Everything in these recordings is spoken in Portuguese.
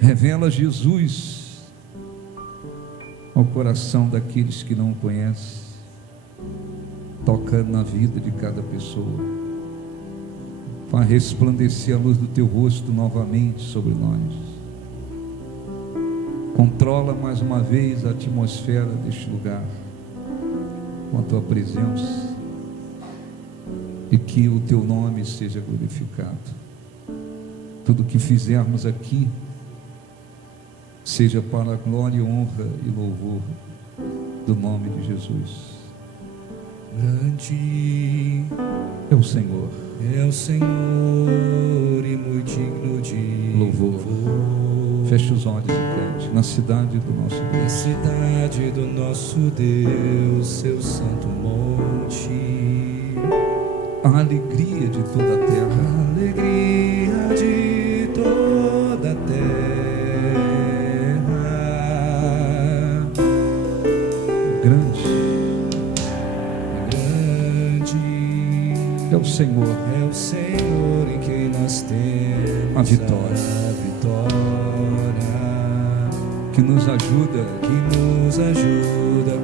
Revela Jesus ao coração daqueles que não o conhecem, tocando na vida de cada pessoa. Faz resplandecer a luz do teu rosto novamente sobre nós. Controla mais uma vez a atmosfera deste lugar com a tua presença, e que o teu nome seja glorificado. Tudo que fizermos aqui seja para a glória, honra e louvor do nome de Jesus. Grande é o Senhor e muito digno de louvor. Feche os olhos e cante. Na cidade do nosso Deus, na cidade do nosso Deus, seu santo monte, a alegria de toda a terra, a alegria de toda a terra. Grande é o Senhor em quem nós temos a vitória, que nos ajuda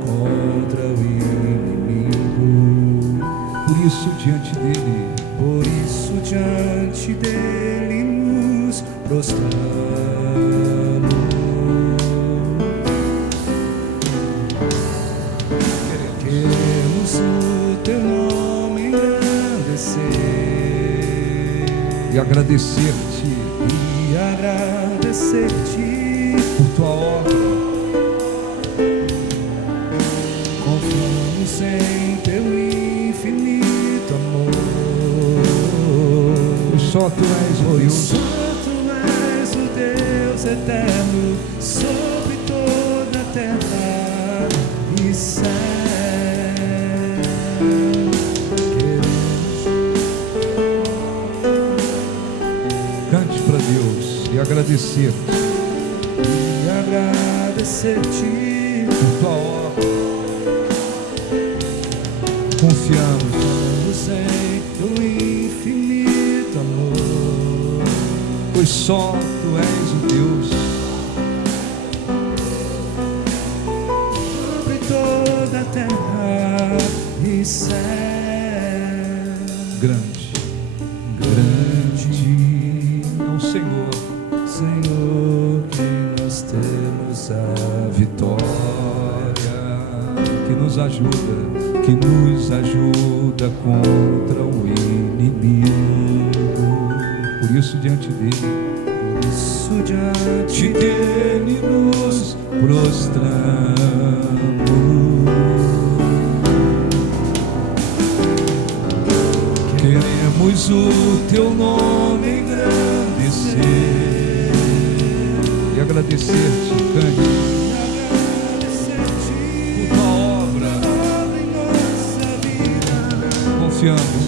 contra o inimigo. Por isso diante dele nos prostramos. Queremos o teu nome engrandecer e agradecer-te por tua obra. Confiamos em teu infinito amor. Só tu és o Deus, só tu és o Deus eterno sobre toda a terra e céu. Cante para Deus e agradecer-te por tua obra. Confiamos em teu infinito amor, pois só tu és o Deus sobre toda a terra e céu. Grande é o Senhor, que nós temos a vitória, que nos ajuda contra o inimigo. Por isso diante dele nos prostramos. Queremos o teu nome engrandecer e agradecer-te. Cante por tua obra em nossa vida. Confiamos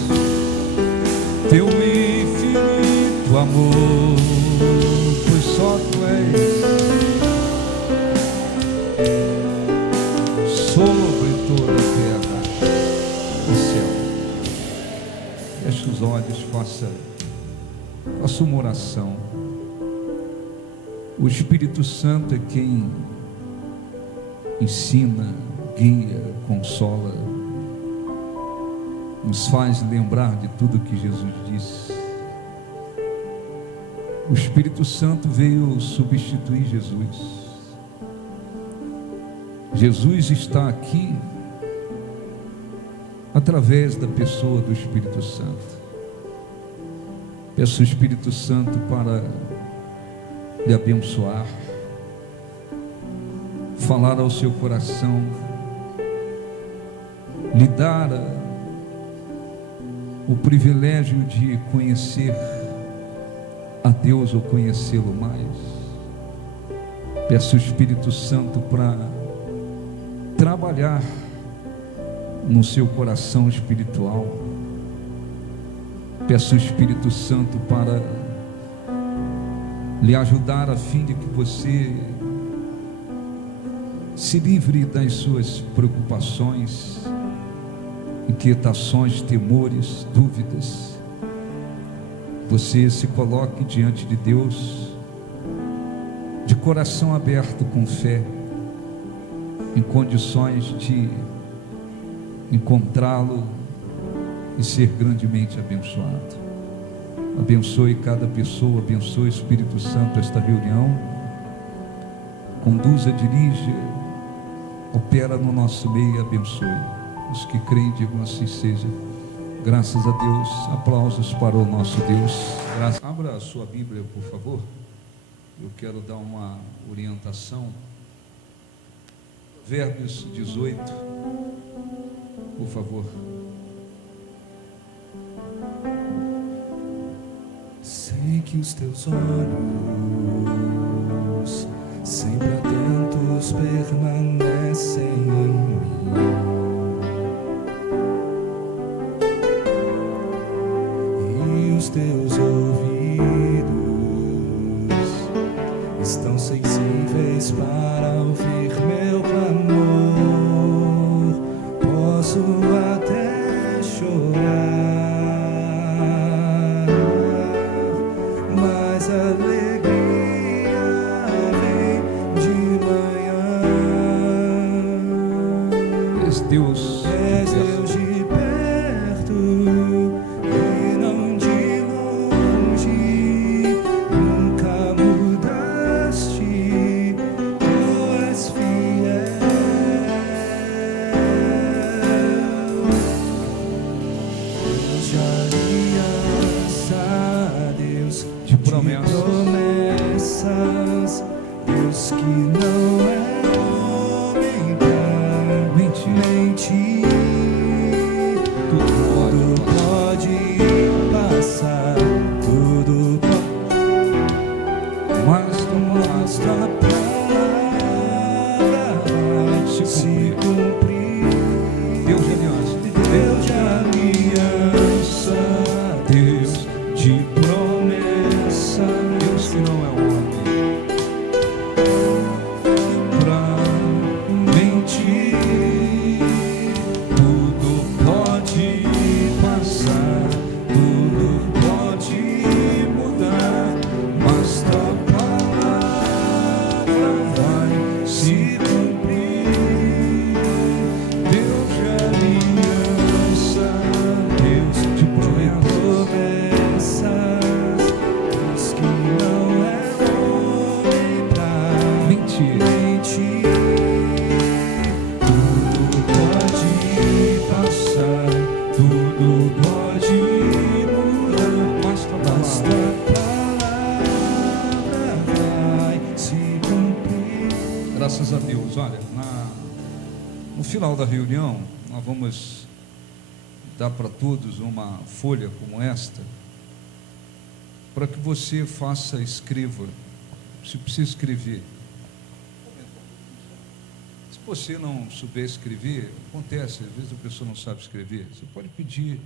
teu infinito amor, pois só tu és sobre toda a terra e céu. Feche os olhos, faça uma oração. O Espírito Santo é quem ensina, guia, consola, nos faz lembrar de tudo que Jesus disse. O Espírito Santo veio substituir Jesus. Jesus está aqui através da pessoa do Espírito Santo. Peço ao Espírito Santo para lhe abençoar, falar ao seu coração, lhe dar o privilégio de conhecer a Deus ou conhecê-lo mais. Peço ao Espírito Santo para trabalhar no seu coração espiritual. Peço ao Espírito Santo para lhe ajudar a fim de que você se livre das suas preocupações, inquietações, temores, dúvidas. Você se coloque diante de Deus de coração aberto com fé, em condições de encontrá-lo e ser grandemente abençoado. Abençoe cada pessoa, abençoe, Espírito Santo, esta reunião. Conduza, dirige, opera no nosso meio e abençoe. Os que creem, digam assim seja. Graças a Deus. Aplausos para o nosso Deus. Abra a sua Bíblia, por favor. Eu quero dar uma orientação. Provérbios 18, por favor. Sei que os teus olhos, sempre atentos, permanecem em mim, e os teus ouvidos estão sensíveis para ouvir meu clamor. Posso até chorar, mas a alegria vem de manhã. És Deus de perto e não de longe, nunca mudaste, tu és fiel. Deus de aliança, Deus de promessas, Deus que não é homem pra mentir. Tudo pode passar, tudo pode, mas mas tua palavra vai se cumprir. Deus de aliança, Deus de aliança, Deus de promessa, Deus que não é homem pra mentir. Tudo pode passar, tudo pode mudar, mas tua palavra vai se cumprir. Deus de aliança, Deus de promessas, Deus que não é homem pra mentir. Tudo pode passar, tudo pode mudar, mas tua palavra vai se cumprir. Graças a Deus. Olha, no final da reunião, nós vamos dar para todos uma folha como esta, para que você faça, escreva. Você precisa escrever. Se você não souber escrever, acontece, às vezes a pessoa não sabe escrever. Você pode pedir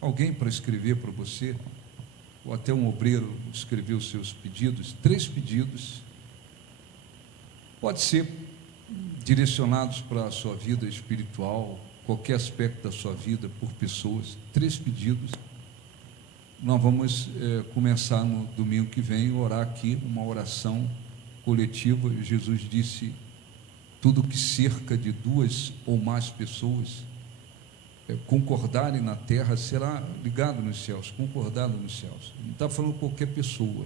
alguém para escrever para você, ou até um obreiro escrever os seus pedidos, 3 pedidos. Pode ser direcionados para a sua vida espiritual, qualquer aspecto da sua vida, por pessoas. 3 pedidos. Nós vamos começar no domingo que vem, orar aqui, uma oração coletiva. Jesus disse: tudo que cerca de 2 ou mais pessoas concordarem na terra será ligado nos céus, concordado nos céus. Não está falando qualquer pessoa,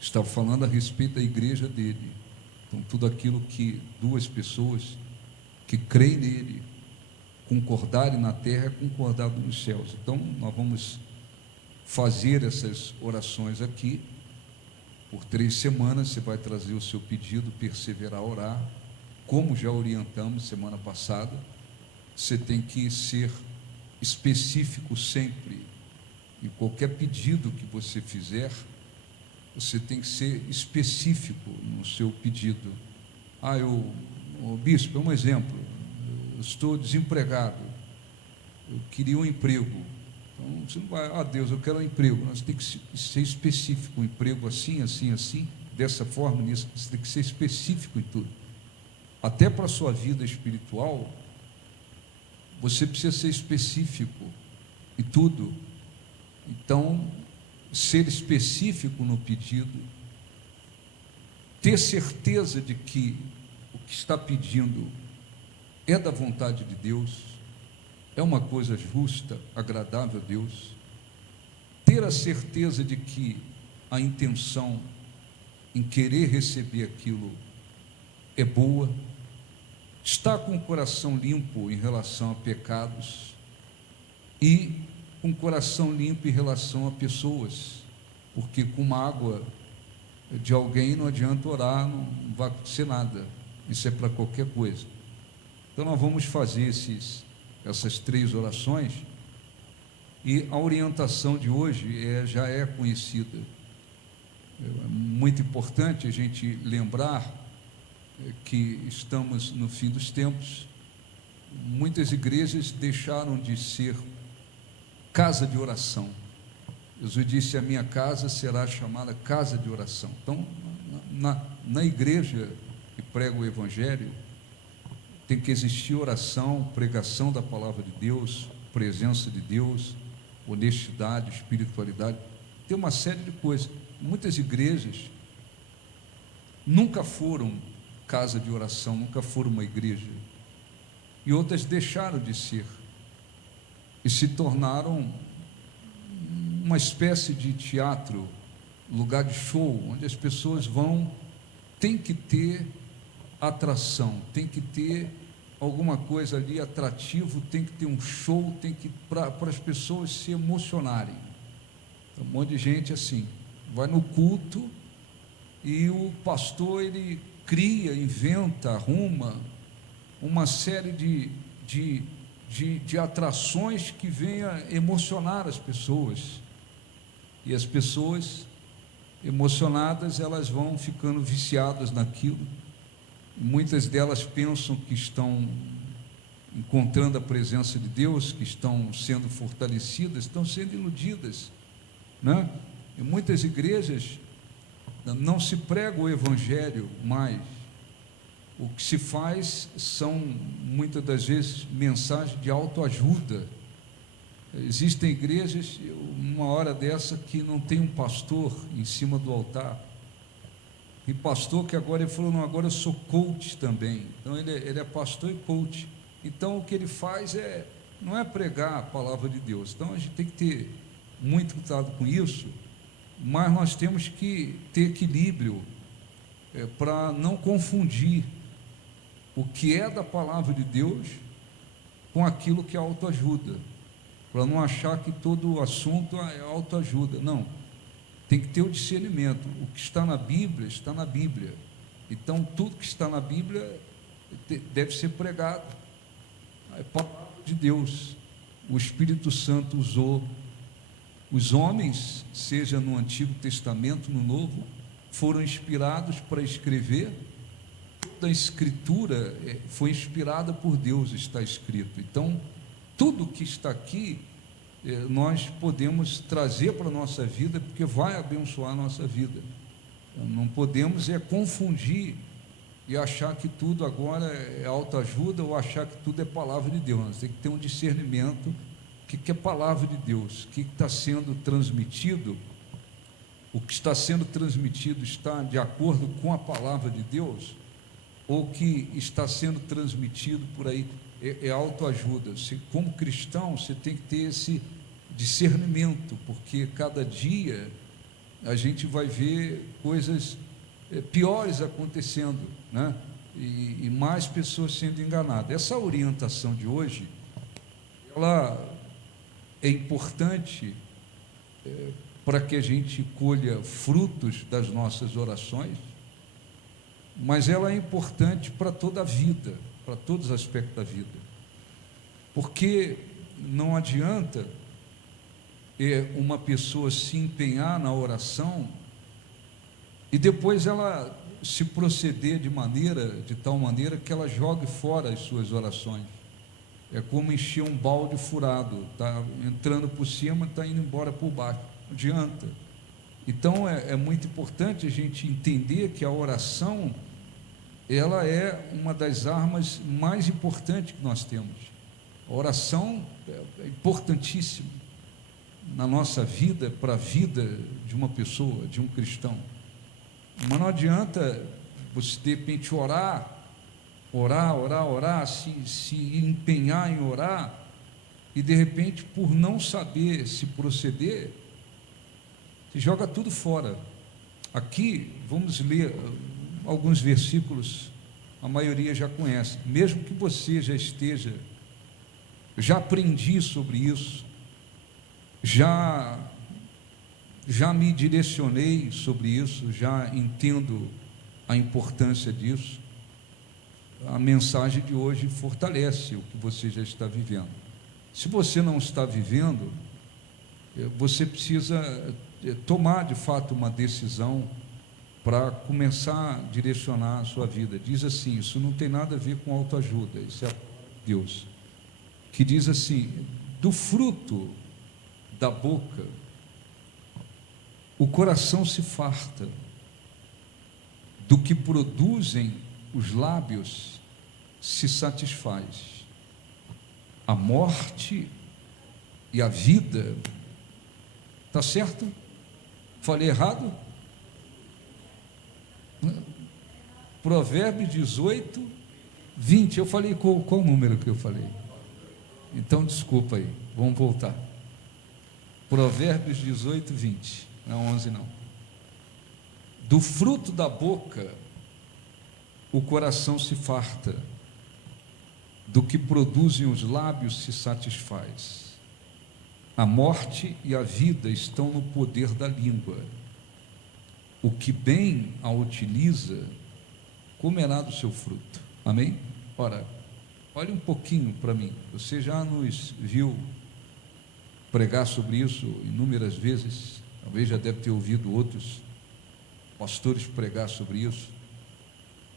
está falando a respeito da igreja dele. Então, tudo aquilo que 2 pessoas que creem nele concordarem na terra é concordado nos céus. Então, nós vamos fazer essas orações aqui por 3 semanas. Você vai trazer o seu pedido, perseverar a orar, como já orientamos semana passada. Você tem que ser específico sempre, e qualquer pedido que você fizer, você tem que ser específico no seu pedido. Bispo, é um exemplo, eu estou desempregado, eu queria um emprego. Então, você não vai, Deus, eu quero um emprego. Nós temos que ser específico, um emprego assim, assim, assim, dessa forma, nisso. Você tem que ser específico em tudo. Até para a sua vida espiritual, você precisa ser específico em tudo. Então, ser específico no pedido ter certeza de que o que está pedindo é da vontade de Deus, é uma coisa justa, agradável a Deus, ter a certeza de que a intenção em querer receber aquilo é boa, estar com o coração limpo em relação a pecados e com o coração limpo em relação a pessoas, porque com mágoa de alguém não adianta orar, não vai acontecer nada, isso é para qualquer coisa. Então nós vamos fazer essas 3 orações, e a orientação de hoje já é conhecida. É muito importante a gente lembrar que estamos no fim dos tempos. Muitas igrejas deixaram de ser casa de oração. Jesus disse: a minha casa será chamada casa de oração. Então, na igreja que prega o Evangelho, tem que existir oração, pregação da palavra de Deus, presença de Deus, honestidade, espiritualidade, tem uma série de coisas. Muitas igrejas nunca foram casa de oração, nunca foram uma igreja, e outras deixaram de ser e se tornaram uma espécie de teatro, lugar de show, onde as pessoas vão, tem que ter atração, tem que ter alguma coisa ali atrativo, tem que ter um show, tem que para as pessoas se emocionarem. Tem um monte de gente assim, vai no culto e o pastor ele cria, inventa, arruma uma série de atrações que venha emocionar as pessoas, e as pessoas emocionadas, elas vão ficando viciadas naquilo. Muitas delas pensam que estão encontrando a presença de Deus, que estão sendo fortalecidas, estão sendo iludidas, né? Em muitas igrejas não se prega o Evangelho mais. O que se faz são, muitas das vezes, mensagens de autoajuda. Existem igrejas, uma hora dessa, que não tem um pastor em cima do altar. E pastor que agora ele falou: não, agora eu sou coach também. Então ele é pastor e coach. Então o que ele faz não é pregar a palavra de Deus. Então a gente tem que ter muito cuidado com isso, mas nós temos que ter equilíbrio para não confundir o que é da palavra de Deus com aquilo que é autoajuda, para não achar que todo o assunto é autoajuda. Não, tem que ter o discernimento. O que está na Bíblia, está na Bíblia. Então tudo que está na Bíblia deve ser pregado. É palavra de Deus. O Espírito Santo usou os homens, seja no Antigo Testamento, no Novo, foram inspirados para escrever. Toda a Escritura foi inspirada por Deus, está escrito. Então, tudo que está aqui, nós podemos trazer para a nossa vida, porque vai abençoar a nossa vida. Não podemos confundir e achar que tudo agora é autoajuda, ou achar que tudo é palavra de Deus. Nós temos que ter um discernimento. O que é palavra de Deus? O que está sendo transmitido? O que está sendo transmitido está de acordo com a palavra de Deus? Ou o que está sendo transmitido por aí é autoajuda? Como cristão, você tem que ter esse discernimento, porque cada dia a gente vai ver coisas piores acontecendo, né? E mais pessoas sendo enganadas. Essa orientação de hoje, ela é importante para que a gente colha frutos das nossas orações, mas ela é importante para toda a vida, para todos os aspectos da vida, porque não adianta uma pessoa se empenhar na oração e depois ela se proceder de tal maneira que ela jogue fora as suas orações. É como encher um balde furado, está entrando por cima, está indo embora por baixo, não adianta. Então é muito importante a gente entender que a oração, ela é uma das armas mais importantes que nós temos. A oração é importantíssima na nossa vida, para a vida de uma pessoa, de um cristão. Mas não adianta você, de repente, orar, se empenhar em orar, e de repente, por não saber se proceder, você joga tudo fora. Aqui, vamos ler alguns versículos, a maioria já conhece, mesmo que você já aprendi sobre isso, já me direcionei sobre isso, já entendo a importância disso. A mensagem de hoje fortalece o que você já está vivendo. Se você não está vivendo, você precisa tomar de fato uma decisão para começar a direcionar a sua vida. Diz assim, isso não tem nada a ver com autoajuda, isso é Deus, que diz assim: do fruto da boca o coração se farta, do que produzem os lábios se satisfaz. A morte e a vida, está certo? Falei errado? Provérbios 18, 20, eu falei qual número que eu falei? Então desculpa aí, vamos voltar. Provérbios 18, 20, não 11 não. Do fruto da boca o coração se farta, do que produzem os lábios se satisfaz. A morte e a vida estão no poder da língua. O que bem a utiliza comerá do seu fruto. Amém? Ora, olhe um pouquinho para mim. Você já nos viu pregar sobre isso inúmeras vezes, talvez já deve ter ouvido outros pastores pregar sobre isso,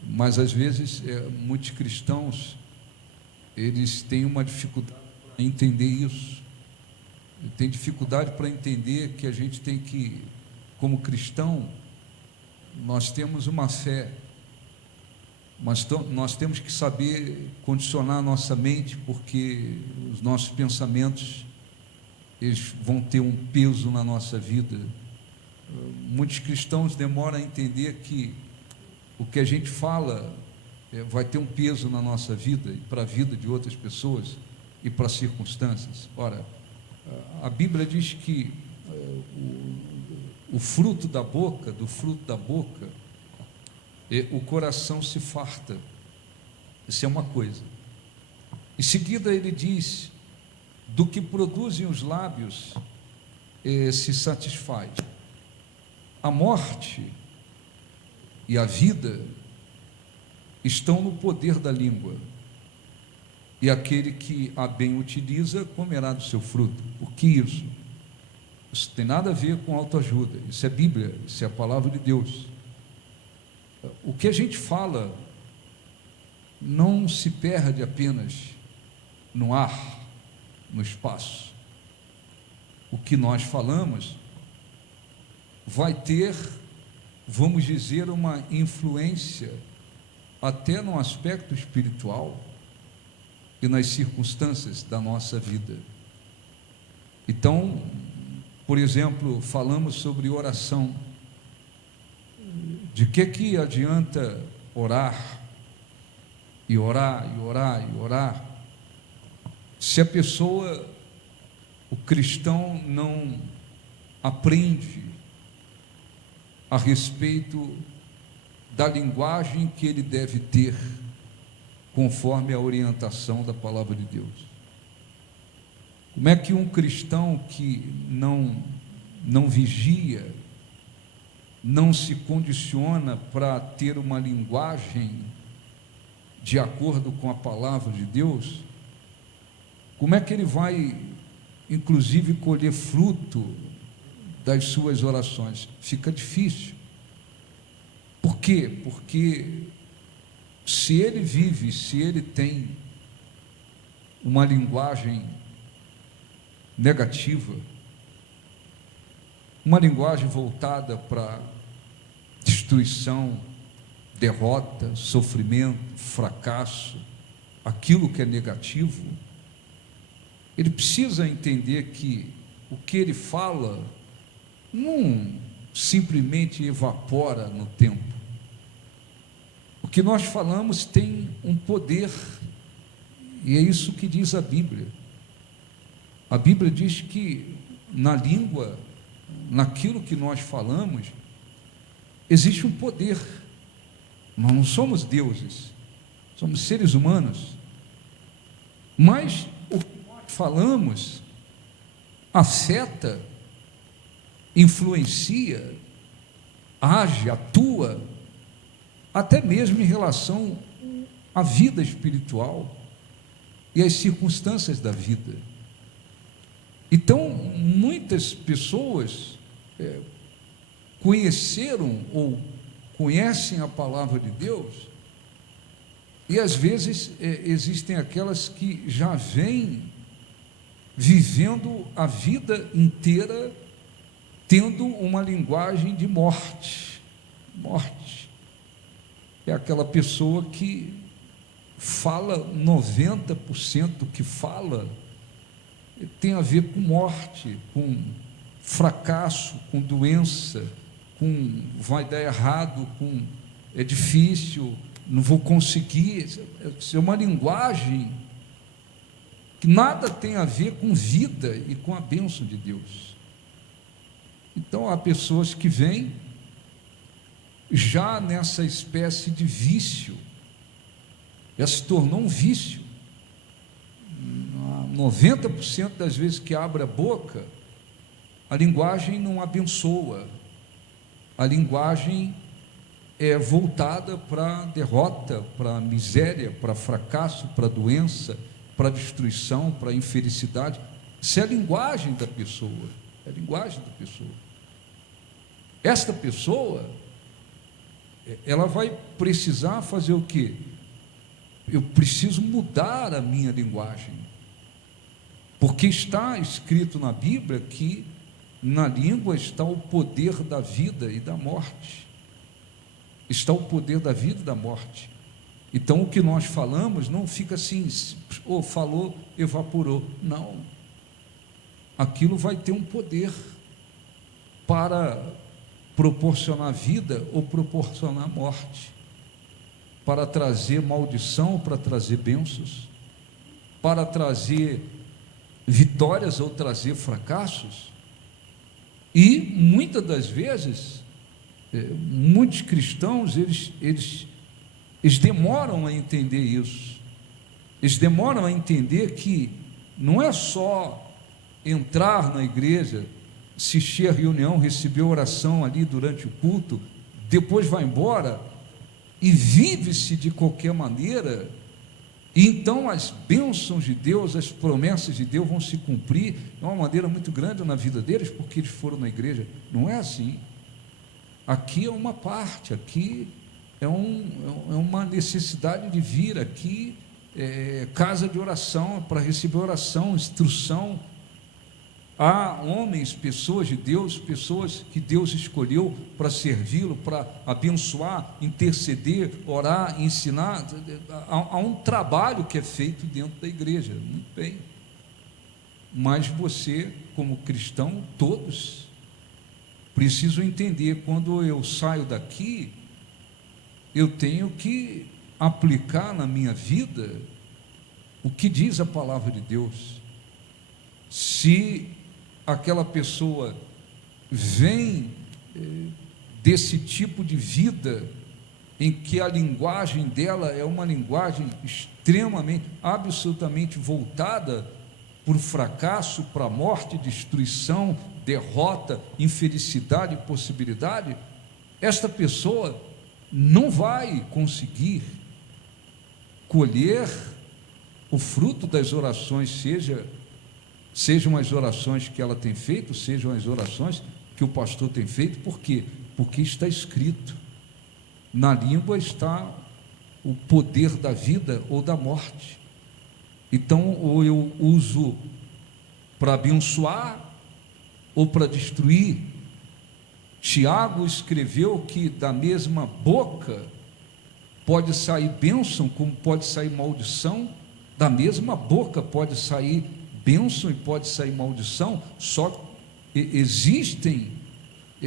mas às vezes muitos cristãos, eles têm uma dificuldade para entender isso, tem dificuldade para entender que a gente tem que, como cristão, nós temos uma fé, mas nós temos que saber condicionar a nossa mente, porque os nossos pensamentos, eles vão ter um peso na nossa vida. Muitos cristãos demoram a entender que o que a gente fala vai ter um peso na nossa vida e para a vida de outras pessoas e para as circunstâncias. Ora, a Bíblia diz que o fruto da boca, do fruto da boca, o coração se farta. Isso é uma coisa. Em seguida ele diz: do que produzem os lábios se satisfaz. A morte e a vida estão no poder da língua, e aquele que a bem utiliza comerá do seu fruto. Por que isso? Isso tem nada a ver com autoajuda, isso é Bíblia, isso é a palavra de Deus. O que a gente fala não se perde apenas no ar, no espaço. O que nós falamos vai ter, vamos dizer, uma influência até no aspecto espiritual e nas circunstâncias da nossa vida. Então, por exemplo, falamos sobre oração. De que adianta orar e orar e orar e orar, se a pessoa, o cristão, não aprende a respeito da linguagem que ele deve ter, conforme a orientação da palavra de Deus? Como é que um cristão que não vigia, não se condiciona para ter uma linguagem de acordo com a palavra de Deus, como é que ele vai, inclusive, colher fruto das suas orações? Fica difícil. Por quê? Porque se ele vive, se ele tem uma linguagem negativa, uma linguagem voltada para destruição, derrota, sofrimento, fracasso, aquilo que é negativo, ele precisa entender que o que ele fala simplesmente evapora no tempo. O que nós falamos tem um poder, e é isso que diz a Bíblia. A Bíblia diz que na língua, naquilo que nós falamos, existe um poder. Nós não somos deuses, somos seres humanos, mas o que nós falamos afeta, influencia, age, atua, até mesmo em relação à vida espiritual e às circunstâncias da vida. Então, muitas pessoas conheceram ou conhecem a palavra de Deus, e às vezes existem aquelas que já vêm vivendo a vida inteira tendo uma linguagem de morte. Morte é aquela pessoa que fala 90% do que fala tem a ver com morte, com fracasso, com doença, com vai dar errado, com é difícil, não vou conseguir. Isso é uma linguagem que nada tem a ver com vida e com a bênção de Deus. Então há pessoas que vêm já nessa espécie de vício, já se tornou um vício. 90% das vezes que abre a boca, a linguagem não abençoa, a linguagem é voltada para a derrota, para a miséria, para fracasso, para a doença, para a destruição, para a infelicidade. Isso é a linguagem da pessoa, é a linguagem da pessoa. Esta pessoa, ela vai precisar fazer o quê? Eu preciso mudar a minha linguagem, porque está escrito na Bíblia que na língua está o poder da vida e da morte. Está o poder da vida e da morte. Então o que nós falamos não fica assim, falou, evaporou. Não. Aquilo vai ter um poder para proporcionar vida ou proporcionar morte, para trazer maldição, para trazer bênçãos, para trazer vitórias ou trazer fracassos. E muitas das vezes muitos cristãos eles demoram a entender isso. Eles demoram a entender que não é só entrar na igreja, assistir a reunião, receber a oração ali durante o culto, depois vai embora e vive-se de qualquer maneira, e então as bênçãos de Deus, as promessas de Deus vão se cumprir de uma maneira muito grande na vida deles, porque eles foram na igreja. Não é assim. Aqui é uma parte, aqui é uma necessidade de vir, aqui é casa de oração, para receber oração, instrução. Há homens, pessoas de Deus, pessoas que Deus escolheu para servi-lo, para abençoar, interceder, orar, ensinar. Há um trabalho que é feito dentro da igreja, muito bem. Mas você, como cristão, todos precisam entender, quando eu saio daqui, eu tenho que aplicar na minha vida o que diz a palavra de Deus. Se aquela pessoa vem desse tipo de vida em que a linguagem dela é uma linguagem extremamente, absolutamente voltada por fracasso, para morte, destruição, derrota, infelicidade, possibilidade, esta pessoa não vai conseguir colher o fruto das orações, sejam as orações que ela tem feito, sejam as orações que o pastor tem feito. Por quê? Porque está escrito, na língua está o poder da vida ou da morte. Então, ou eu uso para abençoar ou para destruir. Tiago escreveu que da mesma boca pode sair bênção, como pode sair maldição. Da mesma boca pode sair bênção e pode sair maldição. Só existem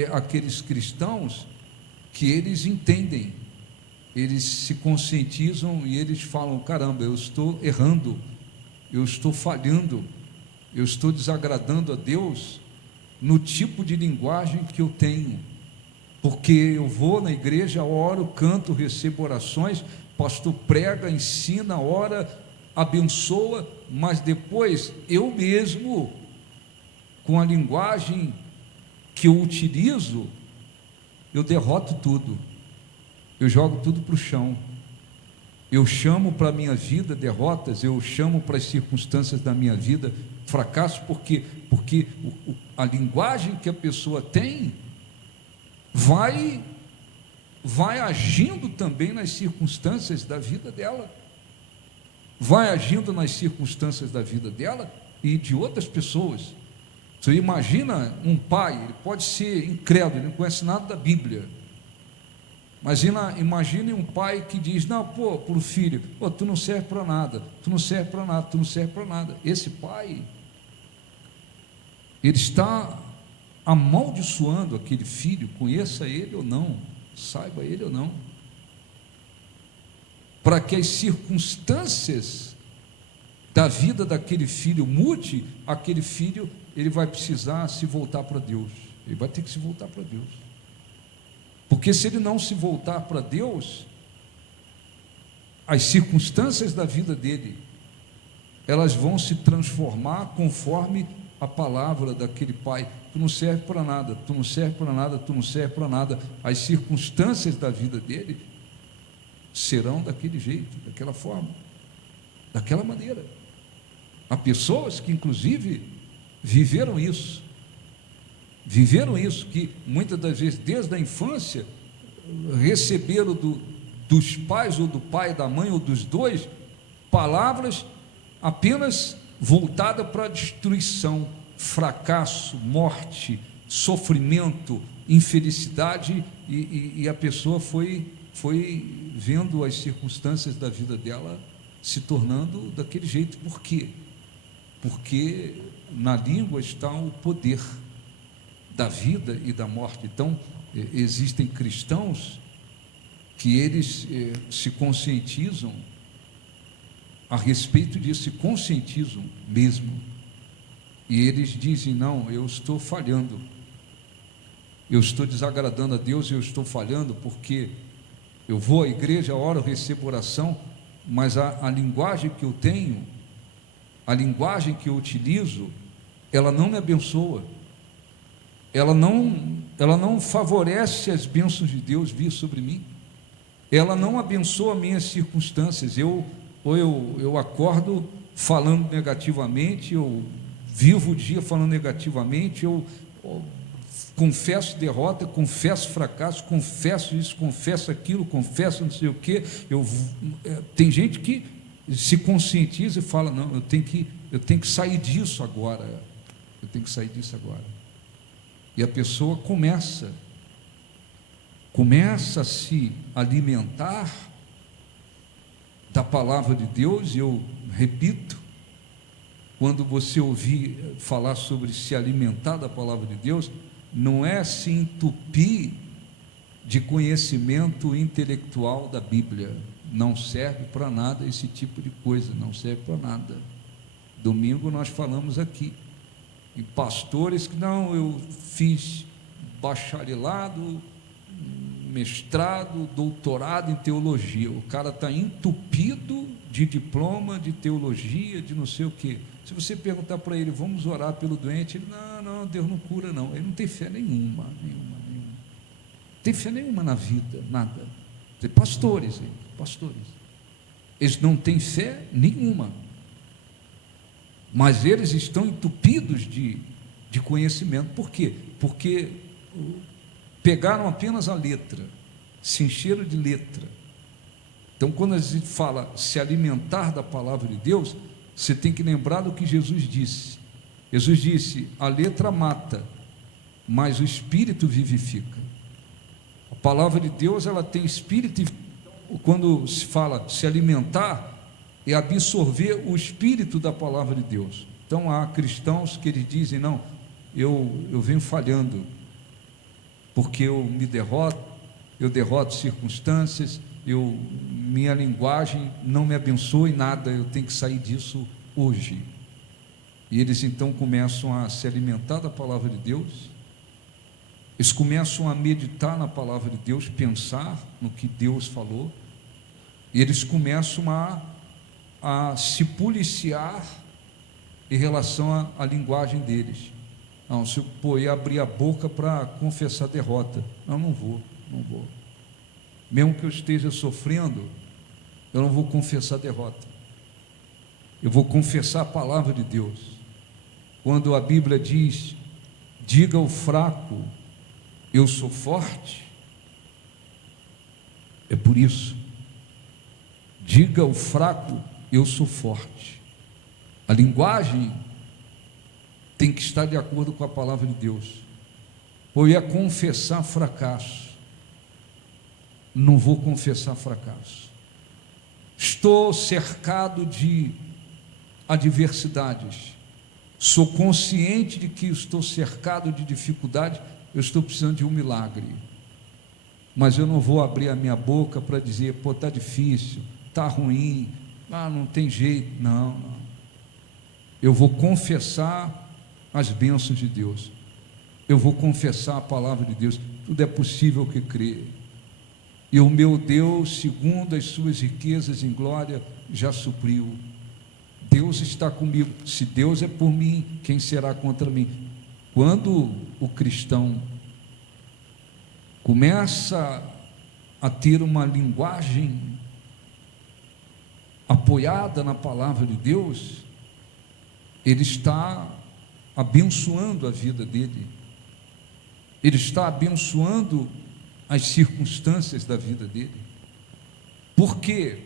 aqueles cristãos que eles entendem, eles se conscientizam e eles falam: caramba, eu estou errando, eu estou falhando, eu estou desagradando a Deus no tipo de linguagem que eu tenho, porque eu vou na igreja, oro, canto, recebo orações, pastor prega, ensina, ora, abençoa, mas depois eu mesmo, com a linguagem que eu utilizo, eu derroto tudo, eu jogo tudo para o chão, eu chamo para a minha vida derrotas, eu chamo para as circunstâncias da minha vida fracasso, porque a linguagem que a pessoa tem vai agindo também nas circunstâncias da vida dela, vai agindo nas circunstâncias da vida dela e de outras pessoas. Você imagina um pai, ele pode ser incrédulo, ele não conhece nada da Bíblia, mas imagine um pai que diz: não, para o filho, tu não serve para nada, tu não serve para nada, tu não serve para nada. Esse pai, ele está amaldiçoando aquele filho, conheça ele ou não, saiba ele ou não, para que as circunstâncias da vida daquele filho mude. Aquele filho, ele vai precisar se voltar para Deus, ele vai ter que se voltar para Deus, porque se ele não se voltar para Deus, as circunstâncias da vida dele, elas vão se transformar conforme a palavra daquele pai: tu não serve para nada, tu não serve para nada, tu não serve para nada. As circunstâncias da vida dele serão daquele jeito, daquela forma, daquela maneira. Há pessoas que inclusive viveram isso, que muitas das vezes desde a infância receberam dos pais, ou do pai, da mãe, ou dos dois, palavras apenas voltadas para a destruição, fracasso, morte, sofrimento, infelicidade, e a pessoa foi vendo as circunstâncias da vida dela se tornando daquele jeito. Por quê? Porque na língua está o poder da vida e da morte. Então, existem cristãos que eles se conscientizam a respeito disso, se conscientizam mesmo, e eles dizem: não, eu estou falhando, eu estou desagradando a Deus, eu estou falhando, porque eu vou à igreja, oro, recebo oração, mas a linguagem que eu tenho, a linguagem que eu utilizo, ela não me abençoa, ela não favorece as bênçãos de Deus vir sobre mim, ela não abençoa minhas circunstâncias. Eu acordo falando negativamente, eu vivo o dia falando negativamente, eu confesso derrota, confesso fracasso, confesso isso, confesso aquilo, confesso não sei o quê. Tem gente que se conscientiza e fala: não, eu tenho que sair disso agora, eu tenho que sair disso agora. E a pessoa começa a se alimentar da palavra de Deus. E eu repito, quando você ouvir falar sobre se alimentar da palavra de Deus, não é se entupir de conhecimento intelectual da Bíblia. Não serve para nada esse tipo de coisa, não serve para nada. Domingo nós falamos aqui, e pastores que: não, eu fiz bacharelado, mestrado, doutorado em teologia. O cara está entupido de diploma de teologia, de não sei o quê. Se você perguntar para ele: vamos orar pelo doente, ele: não, Deus não cura não. Ele não tem fé nenhuma. Não tem fé nenhuma na vida, nada. Tem pastores, eles não têm fé nenhuma, mas eles estão entupidos de conhecimento. Por quê? Porque pegaram apenas a letra, se encheram de letra. Então, quando a gente fala se alimentar da palavra de Deus, você tem que lembrar do que Jesus disse. Jesus disse: a letra mata, mas o Espírito vivifica. A palavra de Deus, ela tem Espírito, e quando se fala se alimentar, é absorver o Espírito da palavra de Deus. Então, há cristãos que eles dizem: não, eu venho falhando, porque eu me derroto, eu derroto circunstâncias, minha linguagem não me abençoa em nada, eu tenho que sair disso hoje. E eles então começam a se alimentar da palavra de Deus, eles começam a meditar na palavra de Deus, pensar no que Deus falou, e eles começam a se policiar em relação à linguagem deles. Não, se eu ia abrir a boca para confessar derrota, não vou. Mesmo que eu esteja sofrendo, eu não vou confessar derrota, eu vou confessar a palavra de Deus. Quando a Bíblia diz: diga ao fraco, eu sou forte, é por isso. Diga ao fraco, eu sou forte. A linguagem tem que estar de acordo com a palavra de Deus. Eu ia confessar fracasso, não vou confessar fracasso. Estou cercado de adversidades, sou consciente de que estou cercado de dificuldade, eu estou precisando de um milagre, mas eu não vou abrir a minha boca para dizer: pô, está difícil, está ruim, não tem jeito. Não, eu vou confessar as bênçãos de Deus, eu vou confessar a palavra de Deus. Tudo é possível que crê, e o meu Deus, segundo as suas riquezas em glória, já supriu. Deus está comigo. Se Deus é por mim, quem será contra mim? Quando o cristão começa a ter uma linguagem apoiada na palavra de Deus, ele está abençoando a vida dele, ele está abençoando as circunstâncias da vida dele. Por quê?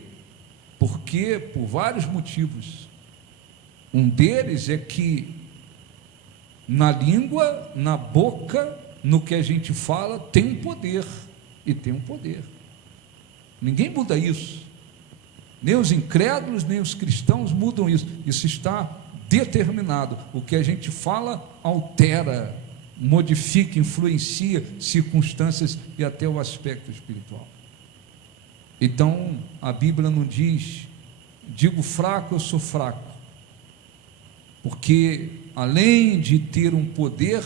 Porque por vários motivos. Um deles é que na língua, na boca, no que a gente fala, tem um poder, e tem um poder. Ninguém muda isso, nem os incrédulos, nem os cristãos mudam isso. Isso está determinado. O que a gente fala altera, modifica, influencia circunstâncias e até o aspecto espiritual. Então a Bíblia não diz: digo fraco, eu sou fraco, porque além de ter um poder,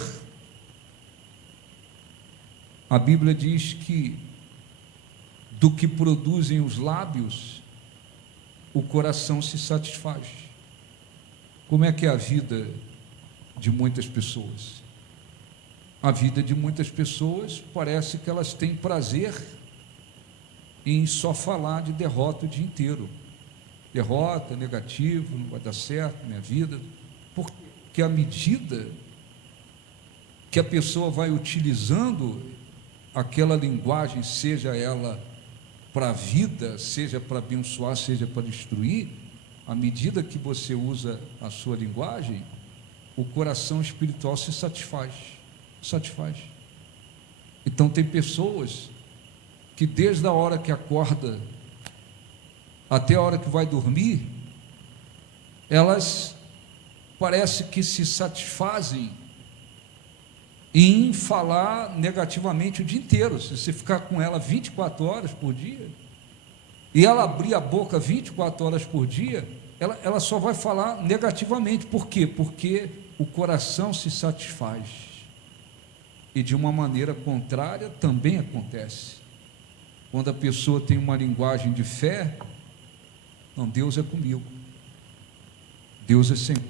a Bíblia diz que do que produzem os lábios, o coração se satisfaz. Como é que é a vida de muitas pessoas? A vida de muitas pessoas parece que elas têm prazer em só falar de derrota o dia inteiro. Derrota, negativo, não vai dar certo minha vida. Porque à medida que a pessoa vai utilizando aquela linguagem, seja ela para a vida, seja para abençoar, seja para destruir, à medida que você usa a sua linguagem, o coração espiritual se satisfaz. Então tem pessoas que desde a hora que acorda até a hora que vai dormir, elas parece que se satisfazem em falar negativamente o dia inteiro. Se você ficar com ela 24 horas por dia, e ela abrir a boca 24 horas por dia, ela só vai falar negativamente. Por quê? Porque o coração se satisfaz. E de uma maneira contrária também acontece. Quando a pessoa tem uma linguagem de fé: não, Deus é comigo, Deus é Senhor,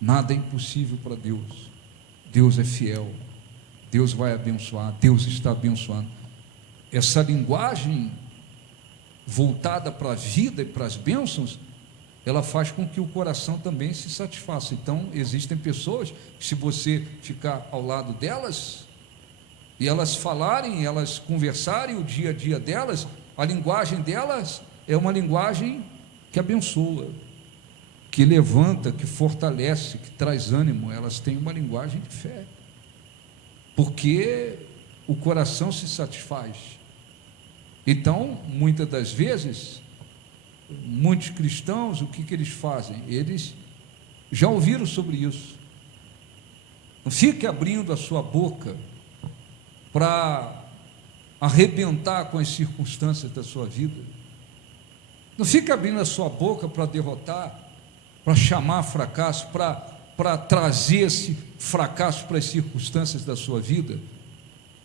nada é impossível para Deus, Deus é fiel, Deus vai abençoar, Deus está abençoando. Essa linguagem voltada para a vida e para as bênçãos, ela faz com que o coração também se satisfaça. Então existem pessoas que, se você ficar ao lado delas e elas falarem, elas conversarem o dia a dia delas, a linguagem delas é uma linguagem que abençoa, que levanta, que fortalece, que traz ânimo. Elas têm uma linguagem de fé, porque o coração se satisfaz. Então, muitas das vezes, muitos cristãos, o que eles fazem? Eles já ouviram sobre isso. Não fique abrindo a sua boca para arrebentar com as circunstâncias da sua vida. Não fique abrindo a sua boca para derrotar, para chamar fracasso, para trazer esse fracasso para as circunstâncias da sua vida.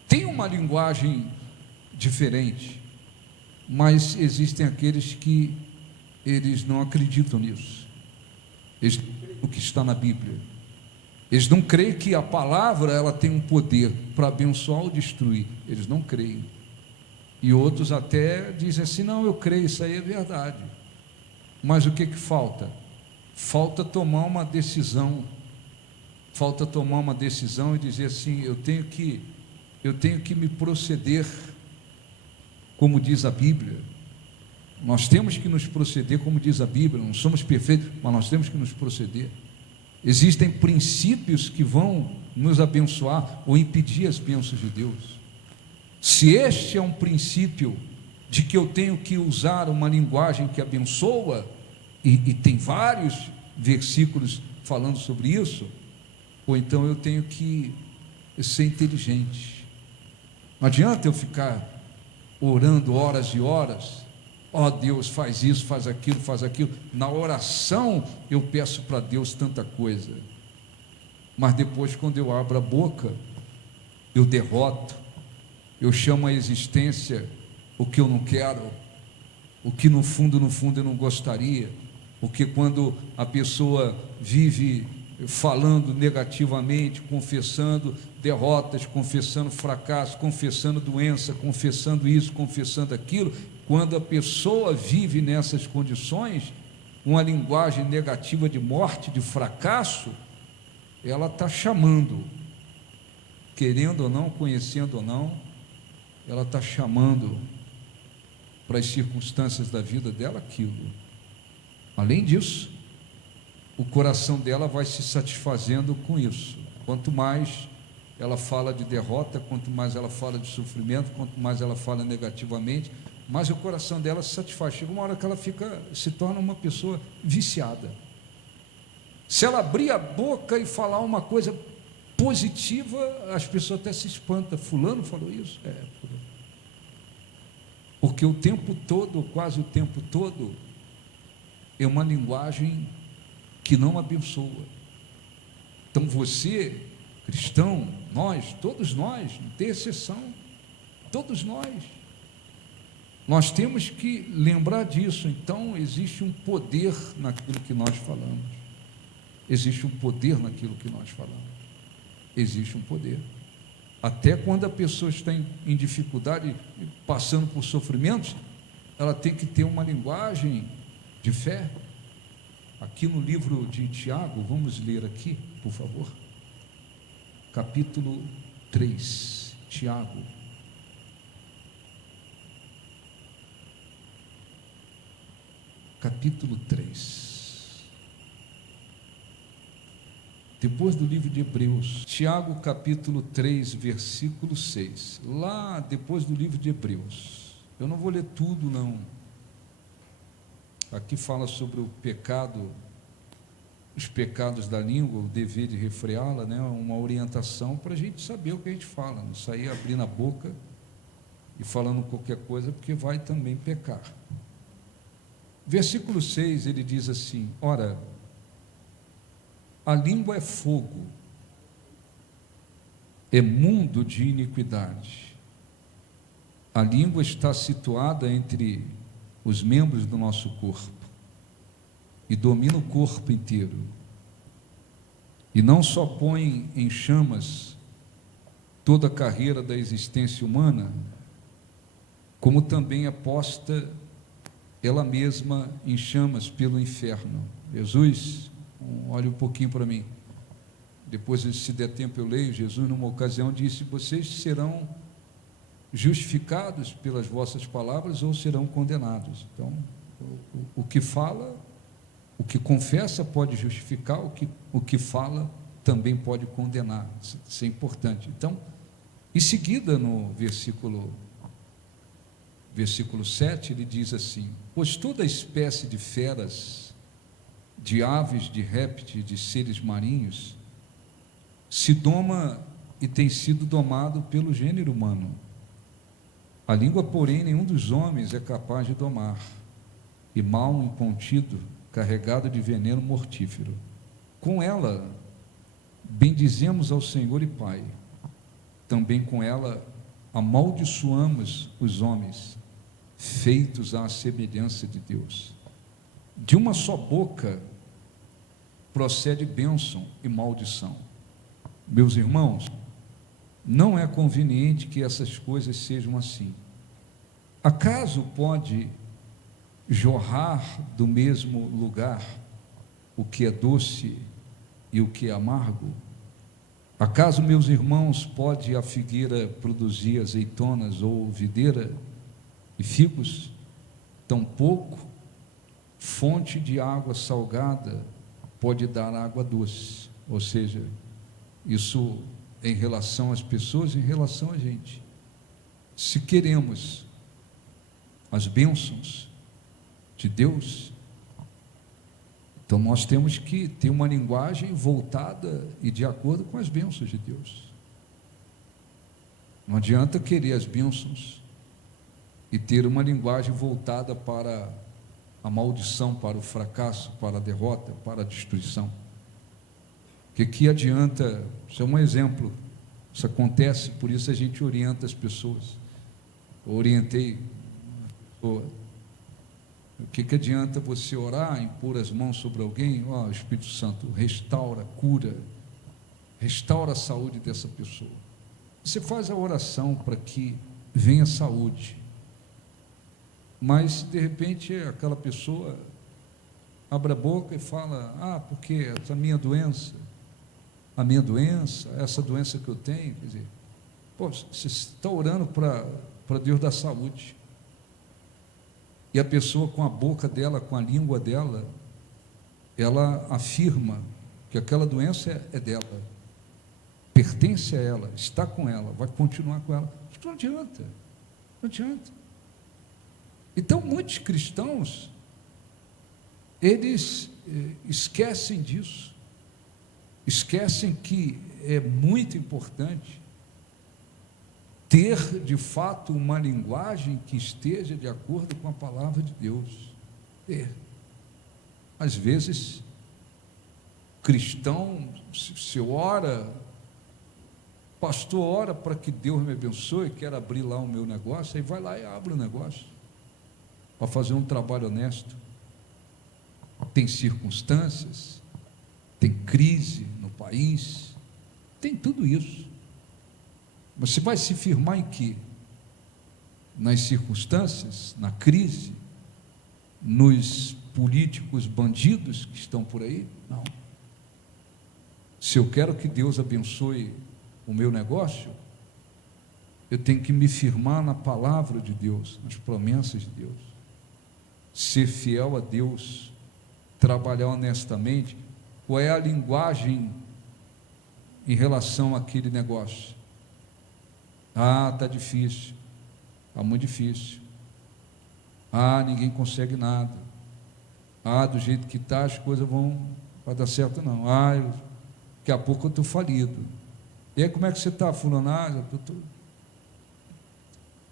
Tem uma linguagem diferente, mas existem aqueles que eles não acreditam nisso. Eles não creem no que está na Bíblia. Eles não creem que a palavra ela tem um poder para abençoar ou destruir. Eles não creem. E outros até dizem assim: não, eu creio, isso aí é verdade. Mas o que falta? Falta tomar uma decisão. Falta tomar uma decisão e dizer assim: eu tenho que me proceder como diz a Bíblia. Nós temos que nos proceder como diz a Bíblia. Não somos perfeitos, mas nós temos que nos proceder. Existem princípios que vão nos abençoar ou impedir as bênçãos de Deus. Se este é um princípio de que eu tenho que usar uma linguagem que abençoa, e tem vários versículos falando sobre isso, ou então eu tenho que ser inteligente. Não adianta eu ficar orando horas e horas: ó Deus, faz isso, faz aquilo, faz aquilo. Na oração eu peço para Deus tanta coisa, mas depois, quando eu abro a boca, eu derroto, eu chamo à existência o que eu não quero, o que no fundo eu não gostaria. Porque quando a pessoa vive falando negativamente, confessando derrotas, confessando fracasso, confessando doença, confessando isso, confessando aquilo, quando a pessoa vive nessas condições, uma linguagem negativa de morte, de fracasso, ela está chamando, querendo ou não, conhecendo ou não, ela está chamando para as circunstâncias da vida dela aquilo. Além disso, o coração dela vai se satisfazendo com isso. Quanto mais ela fala de derrota, quanto mais ela fala de sofrimento, quanto mais ela fala negativamente, mais o coração dela se satisfaz. Chega uma hora que ela se torna uma pessoa viciada. Se ela abrir a boca e falar uma coisa positiva, as pessoas até se espantam: fulano falou isso? Fulano. Porque o tempo todo, quase o tempo todo, é uma linguagem que não abençoa. Então você, cristão, todos nós, não tem exceção, todos nós temos que lembrar disso. Então existe um poder naquilo que nós falamos, existe um poder naquilo que nós falamos, existe um poder. Até quando a pessoa está em dificuldade, passando por sofrimentos, ela tem que ter uma linguagem de fé. Aqui no livro de Tiago, vamos ler aqui, por favor, capítulo 3, Tiago, capítulo 3, depois do livro de Hebreus. Tiago capítulo 3, versículo 6, lá depois do livro de Hebreus. Eu não vou ler tudo não. Aqui fala sobre o pecado, os pecados da língua, o dever de refreá-la, né? Uma orientação para a gente saber o que a gente fala, não sair abrindo a boca e falando qualquer coisa, porque vai também pecar. Versículo 6, ele diz assim: ora, a língua é fogo, é mundo de iniquidade. A língua está situada entre os membros do nosso corpo e domina o corpo inteiro, e não só põe em chamas toda a carreira da existência humana, como também é posta ela mesma em chamas pelo inferno. Jesus, olhe um pouquinho para mim, depois, se der tempo eu leio. Jesus numa ocasião disse: vocês serão justificados pelas vossas palavras ou serão condenados. Então, o que fala, o que confessa pode justificar, o que fala também pode condenar. Isso é importante. Então, em seguida, no versículo 7, ele diz assim: pois toda espécie de feras, de aves, de répteis, de seres marinhos, se doma e tem sido domado pelo gênero humano. A língua, porém, nenhum dos homens é capaz de domar, e mal incontido, carregado de veneno mortífero. Com ela, bendizemos ao Senhor e Pai. Também com ela, amaldiçoamos os homens, feitos à semelhança de Deus. De uma só boca procede bênção e maldição. Meus irmãos, não é conveniente que essas coisas sejam assim. Acaso pode jorrar do mesmo lugar o que é doce e o que é amargo? Acaso, meus irmãos, pode a figueira produzir azeitonas ou videira e figos? Tampouco fonte de água salgada pode dar água doce. Ou seja, isso em relação às pessoas, em relação a gente. Se queremos as bênçãos de Deus, então nós temos que ter uma linguagem voltada e de acordo com as bênçãos de Deus. Não adianta querer as bênçãos e ter uma linguagem voltada para a maldição, para o fracasso, para a derrota, para a destruição. Que adianta? Isso é um exemplo, isso acontece, por isso a gente orienta as pessoas. Eu orientei a pessoa. O que adianta você orar, impor as mãos sobre alguém? Ó, Espírito Santo, restaura, cura, restaura a saúde dessa pessoa. Você faz a oração para que venha saúde, mas de repente aquela pessoa abre a boca e fala: porque essa minha doença, essa doença que eu tenho, quer dizer, você está orando para Deus dar saúde, e a pessoa com a boca dela, com a língua dela, ela afirma que aquela doença é dela, pertence a ela, está com ela, vai continuar com ela. Isso não adianta, não adianta. Então, muitos cristãos, eles esquecem disso, esquecem que é muito importante ter, de fato, uma linguagem que esteja de acordo com a palavra de Deus. Às vezes, cristão, se ora, pastor, ora para que Deus me abençoe, quero abrir lá o meu negócio, aí vai lá e abre o negócio, para fazer um trabalho honesto. Tem circunstâncias, tem crise no país, tem tudo isso. Você vai se firmar em quê? Nas circunstâncias, na crise, nos políticos bandidos que estão por aí? Não. Se eu quero que Deus abençoe o meu negócio, eu tenho que me firmar na palavra de Deus, nas promessas de Deus, ser fiel a Deus, trabalhar honestamente. Qual é a linguagem em relação àquele negócio? Está difícil, está muito difícil, ninguém consegue nada, do jeito que está as coisas vai dar certo não, daqui a pouco eu estou falido. E aí, como é que você está, fulano?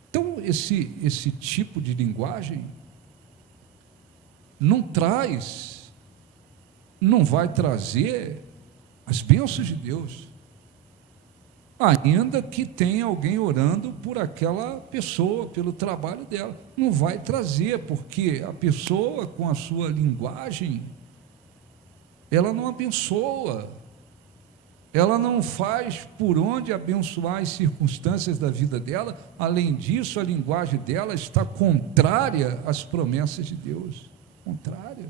Então, esse tipo de linguagem não vai trazer as bênçãos de Deus, ainda que tenha alguém orando por aquela pessoa, pelo trabalho dela, não vai trazer, porque a pessoa com a sua linguagem, ela não abençoa, ela não faz por onde abençoar as circunstâncias da vida dela. Além disso, a linguagem dela está contrária às promessas de Deus, contrária.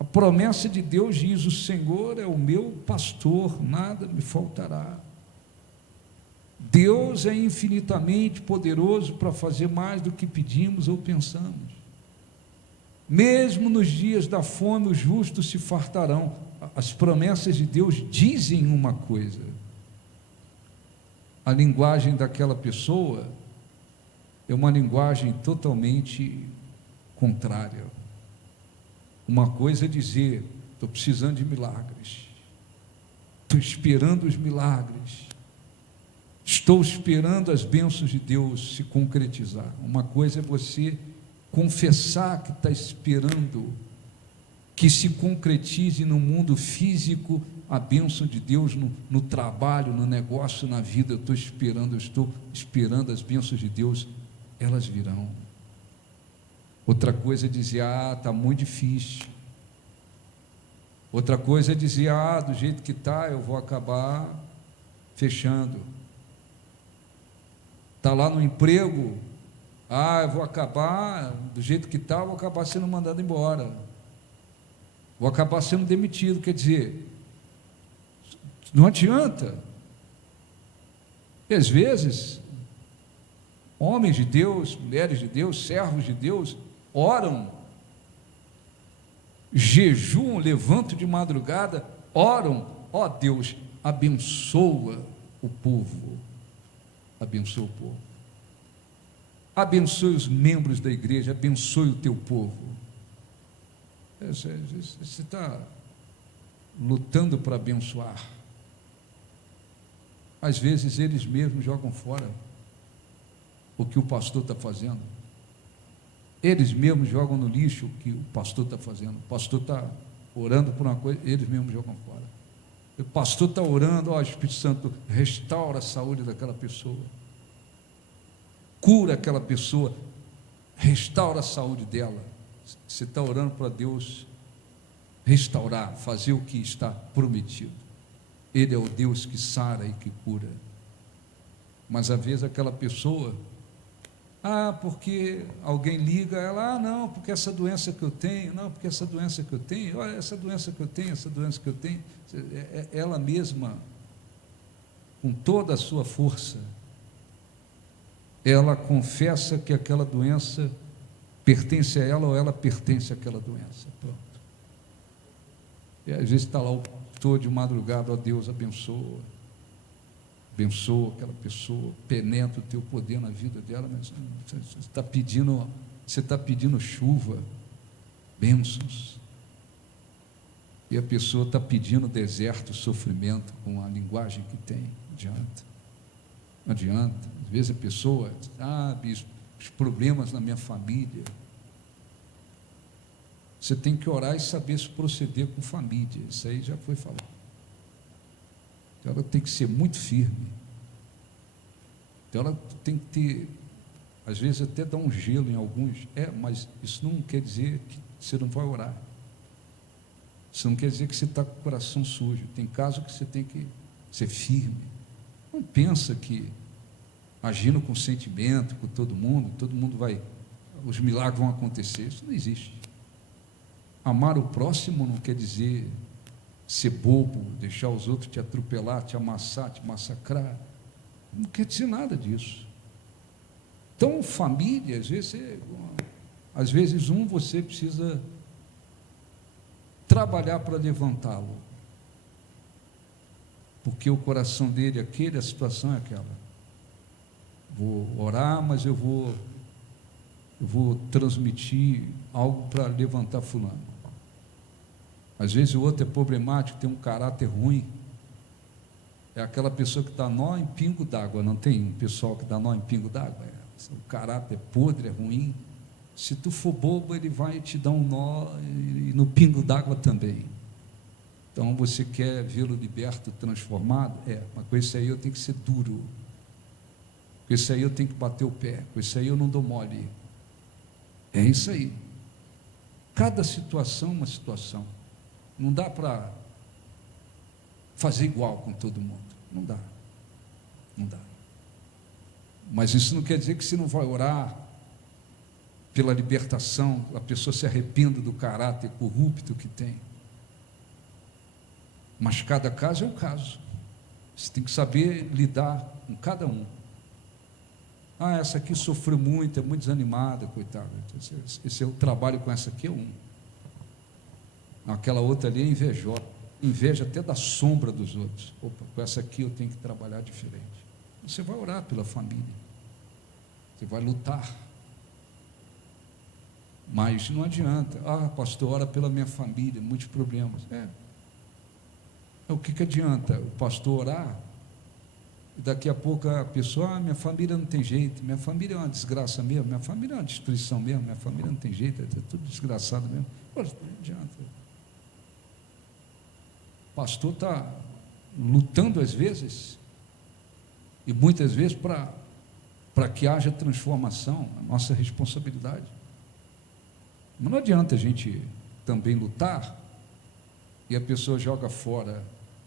A promessa de Deus diz: o Senhor é o meu pastor, nada me faltará. Deus é infinitamente poderoso para fazer mais do que pedimos ou pensamos. Mesmo nos dias da fome, os justos se fartarão. As promessas de Deus dizem uma coisa, a linguagem daquela pessoa é uma linguagem totalmente contrária. Uma coisa é dizer: estou precisando de milagres, estou esperando os milagres, Estou esperando as bênçãos de Deus se concretizar. Uma coisa é você confessar que está esperando que se concretize no mundo físico a bênção de Deus no trabalho, no negócio, na vida. Eu estou esperando as bênçãos de Deus, elas virão. Outra coisa é dizer, está muito difícil. Outra coisa é dizer, do jeito que está, eu vou acabar fechando. Está lá no emprego, eu vou acabar, do jeito que está, vou acabar sendo mandado embora. Vou acabar sendo demitido. Quer dizer, não adianta. E às vezes, homens de Deus, mulheres de Deus, servos de Deus, oram, jejuam, levantam de madrugada, oram, Deus, abençoa o povo, abençoa o povo, abençoe os membros da igreja, abençoe o teu povo. Você está lutando para abençoar. Às vezes eles mesmos jogam fora o que o pastor está fazendo. Eles mesmos jogam no lixo o que o pastor está fazendo. O pastor está orando por uma coisa, eles mesmos jogam fora. O pastor está orando, Espírito Santo, restaura a saúde daquela pessoa, cura aquela pessoa, restaura a saúde dela. Você está orando para Deus restaurar, fazer o que está prometido. Ele é o Deus que sara e que cura. Mas às vezes aquela pessoa, porque alguém liga, ela, não, porque essa doença que eu tenho, não, porque essa doença que eu tenho, olha, essa doença que eu tenho, essa doença que eu tenho, ela mesma, com toda a sua força, ela confessa que aquela doença pertence a ela ou ela pertence àquela doença. Pronto. E às vezes está lá o pastor de madrugada, Deus abençoa aquela pessoa, penetra o teu poder na vida dela, mas você está pedindo chuva, bênçãs, e a pessoa está pedindo deserto, sofrimento, com a linguagem que tem. Não adianta. Às vezes a pessoa diz, bispo, os problemas na minha família. Você tem que orar e saber se proceder com família. Isso aí já foi falado. Então ela tem que ser muito firme. Então ela tem que ter, às vezes até dar um gelo em alguns. Mas isso não quer dizer que você não vai orar. Isso não quer dizer que você está com o coração sujo. Tem casos que você tem que ser firme. Não pensa que agindo com sentimento, com todo mundo vai, os milagres vão acontecer. Isso não existe. Amar o próximo não quer dizer ser bobo, deixar os outros te atropelar, te amassar, te massacrar. Não quer dizer nada disso. Então, família, às vezes você precisa trabalhar para levantá-lo, porque o coração dele é aquele, a situação é aquela. Vou orar, mas eu vou transmitir algo para levantar fulano. Às vezes o outro é problemático, tem um caráter ruim, é aquela pessoa que dá nó em pingo d'água. Não tem um pessoal que dá nó em pingo d'água? O caráter é podre, é ruim. Se tu for bobo, ele vai te dar um nó e no pingo d'água também. Então você quer vê-lo liberto, transformado? Mas com isso aí eu tenho que ser duro, com isso aí eu tenho que bater o pé, com isso aí eu não dou mole. É isso aí. Cada situação é uma situação. Não dá para fazer igual com todo mundo. Não dá. Mas isso não quer dizer que você não vai orar pela libertação, a pessoa se arrependa do caráter corrupto que tem. Mas cada caso é um caso. Você tem que saber lidar com cada um. Essa aqui sofreu muito, é muito desanimada, coitada. Esse é o trabalho com essa aqui, é um. Aquela outra ali é invejosa, inveja até da sombra dos outros. Com essa aqui eu tenho que trabalhar diferente. Você vai orar pela família, você vai lutar, mas não adianta. Pastor, ora pela minha família, muitos problemas. O que adianta o pastor orar Daqui a pouco a pessoa, minha família não tem jeito, minha família é uma desgraça mesmo, minha família é uma destruição mesmo, minha família não tem jeito, é tudo desgraçado mesmo. Poxa, não adianta. O pastor está lutando às vezes, e muitas vezes para que haja transformação, a nossa responsabilidade. Mas não adianta a gente também lutar e a pessoa joga fora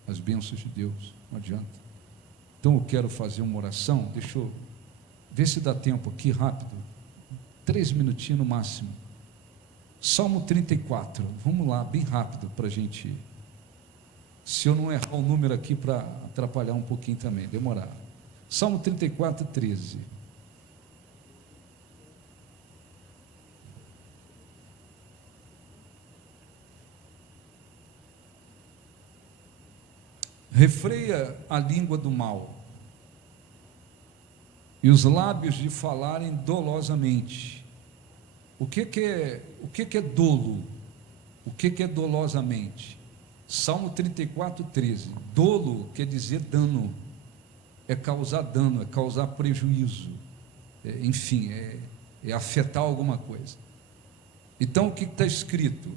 as bênçãos de Deus, não adianta. Então eu quero fazer uma oração, deixa eu ver se dá tempo aqui, rápido, 3 minutinhos no máximo. Salmo 34, vamos lá, bem rápido para a gente, se eu não errar o número aqui para atrapalhar um pouquinho também, demorar. Salmo 34, 13. Refreia a língua do mal e os lábios de falarem dolosamente. O que é dolo? O que é dolosamente? Salmo 34, 13. Dolo quer dizer dano, é causar dano, é causar prejuízo, enfim, é afetar alguma coisa. Então o que está escrito?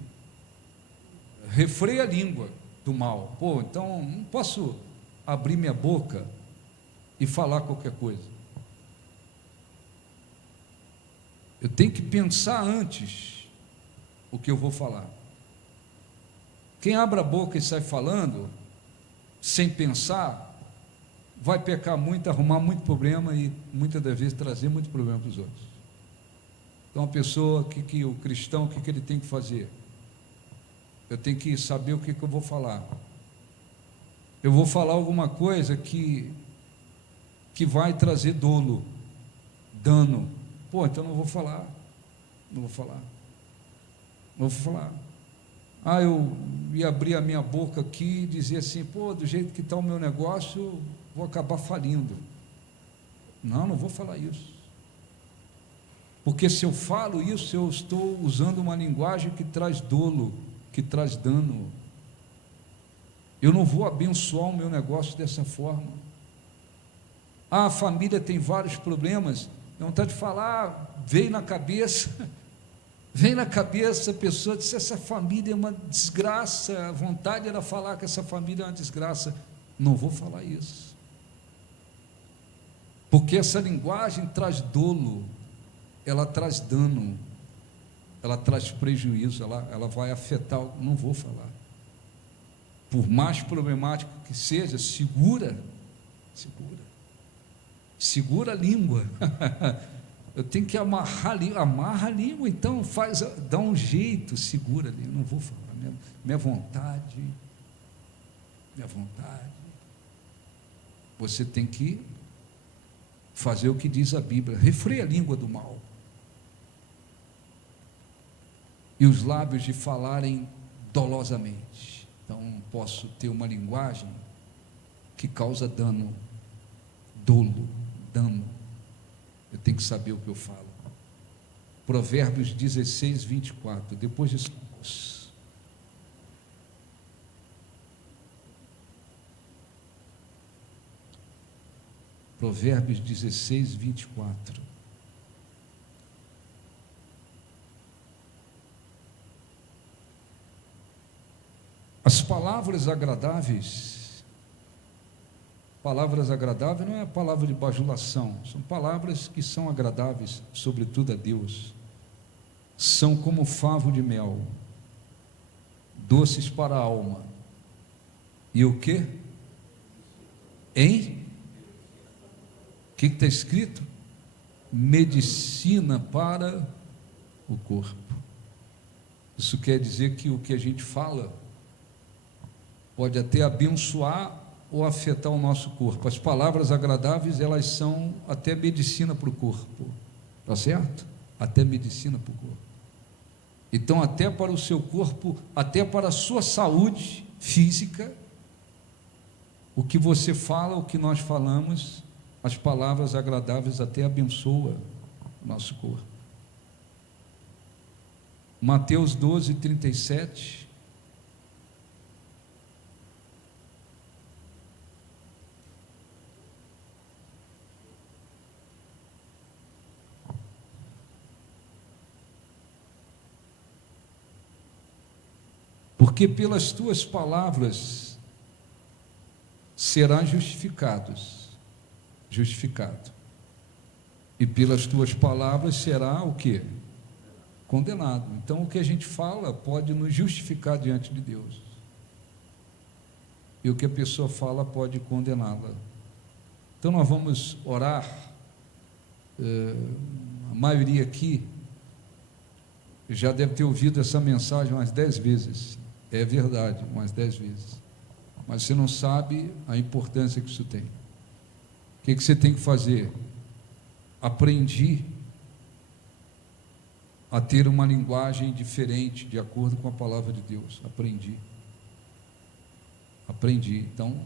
Refreia a língua do mal. Pô, então não posso abrir minha boca e falar qualquer coisa. Eu tenho que pensar antes o que eu vou falar. Quem abre a boca e sai falando sem pensar vai pecar muito, arrumar muito problema e muitas das vezes trazer muito problema para os outros. Então a pessoa, o cristão, o que ele tem que fazer? Eu tenho que saber o que eu vou falar. Eu vou falar alguma coisa que vai trazer dolo, dano. Pô, então não vou falar. Eu ia abrir a minha boca aqui e dizer assim, pô, do jeito que está o meu negócio, vou acabar falindo. Não vou falar isso. Porque se eu falo isso, eu estou usando uma linguagem que traz dolo, que traz dano. Eu não vou abençoar o meu negócio dessa forma. A família tem vários problemas, não vontade de falar, veio na cabeça, a pessoa disse, essa família é uma desgraça, a vontade era falar que essa família é uma desgraça. Não vou falar isso, porque essa linguagem traz dolo, ela traz dano, ela traz prejuízo, ela vai afetar. Não vou falar. Por mais problemático que seja, segura a língua. Eu tenho que amarrar a língua, então dá um jeito, segura ali. Eu não vou falar, minha vontade. Você tem que fazer o que diz a Bíblia, refreia a língua do mal e os lábios de falarem dolosamente. Então posso ter uma linguagem que causa dano, dolo, dano. Eu tenho que saber o que eu falo. Provérbios 16, 24. Depois disso, Provérbios 16, 24. As palavras agradáveis não é a palavra de bajulação, são palavras que são agradáveis, sobretudo a Deus. São como favo de mel, doces para a alma. E o quê? O que está escrito? Medicina para o corpo. Isso quer dizer que o que a gente fala pode até abençoar ou afetar o nosso corpo. As palavras agradáveis, elas são até medicina para o corpo, tá certo? Até medicina para o corpo. Então, até para o seu corpo, até para a sua saúde física, o que você fala, o que nós falamos, as palavras agradáveis até abençoa o nosso corpo. Mateus 12, 37. Porque pelas tuas palavras serás justificado, e pelas tuas palavras será o quê? Condenado. Então, o que a gente fala pode nos justificar diante de Deus, e o que a pessoa fala pode condená-la. Então, nós vamos orar. A maioria aqui já deve ter ouvido essa mensagem umas 10 vezes, é verdade, umas 10 vezes, mas você não sabe a importância que isso tem. O que você tem que fazer? Aprendi a ter uma linguagem diferente, de acordo com a palavra de Deus. Aprendi. Então,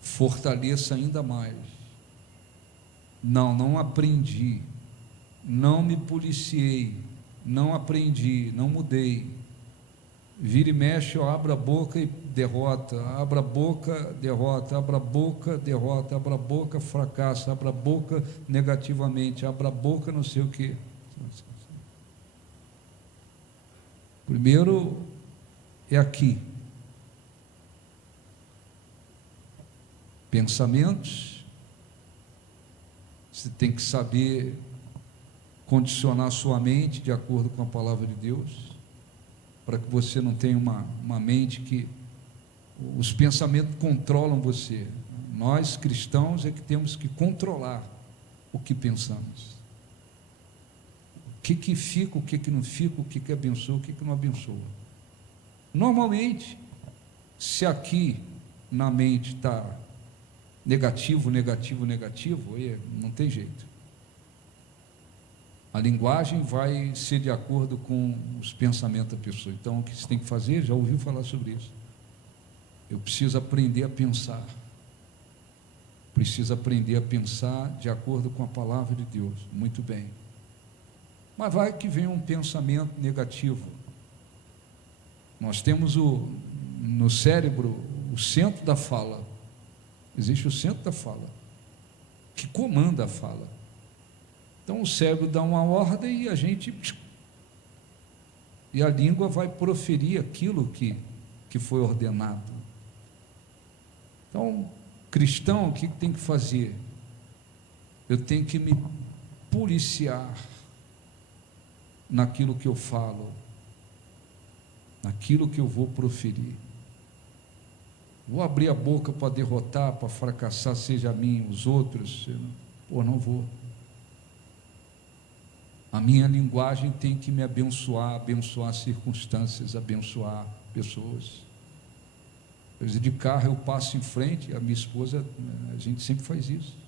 fortaleça ainda mais. Não aprendi, não me policiei, não aprendi, não mudei. Vira e mexe, eu abro a boca e derrota, abra a boca, derrota, abra a boca, derrota, abra a boca, fracasso, abra a boca negativamente, abra a boca não sei o quê. Primeiro é aqui. Pensamentos, você tem que saber condicionar sua mente de acordo com a palavra de Deus, para que você não tenha uma mente que os pensamentos controlam você. Nós cristãos é que temos que controlar o que pensamos. O que fica, o que não fica, o que abençoa, o que não abençoa. Normalmente, se aqui na mente está negativo, não tem jeito. A linguagem vai ser de acordo com os pensamentos da pessoa. Então, o que você tem que fazer, já ouviu falar sobre isso. Eu preciso aprender a pensar. Preciso aprender a pensar de acordo com a palavra de Deus. Muito bem. Mas vai que vem um pensamento negativo. Nós temos no cérebro o centro da fala. Existe o centro da fala, que comanda a fala. Então o cérebro dá uma ordem e a língua vai proferir aquilo que foi ordenado. Então, cristão, o que tem que fazer? Eu tenho que me policiar naquilo que eu falo, naquilo que eu vou proferir. Vou abrir a boca para derrotar, para fracassar, seja a mim, os outros? Não vou. A minha linguagem tem que me abençoar circunstâncias, abençoar pessoas. Às vezes de carro eu passo em frente, a minha esposa, a gente sempre faz isso.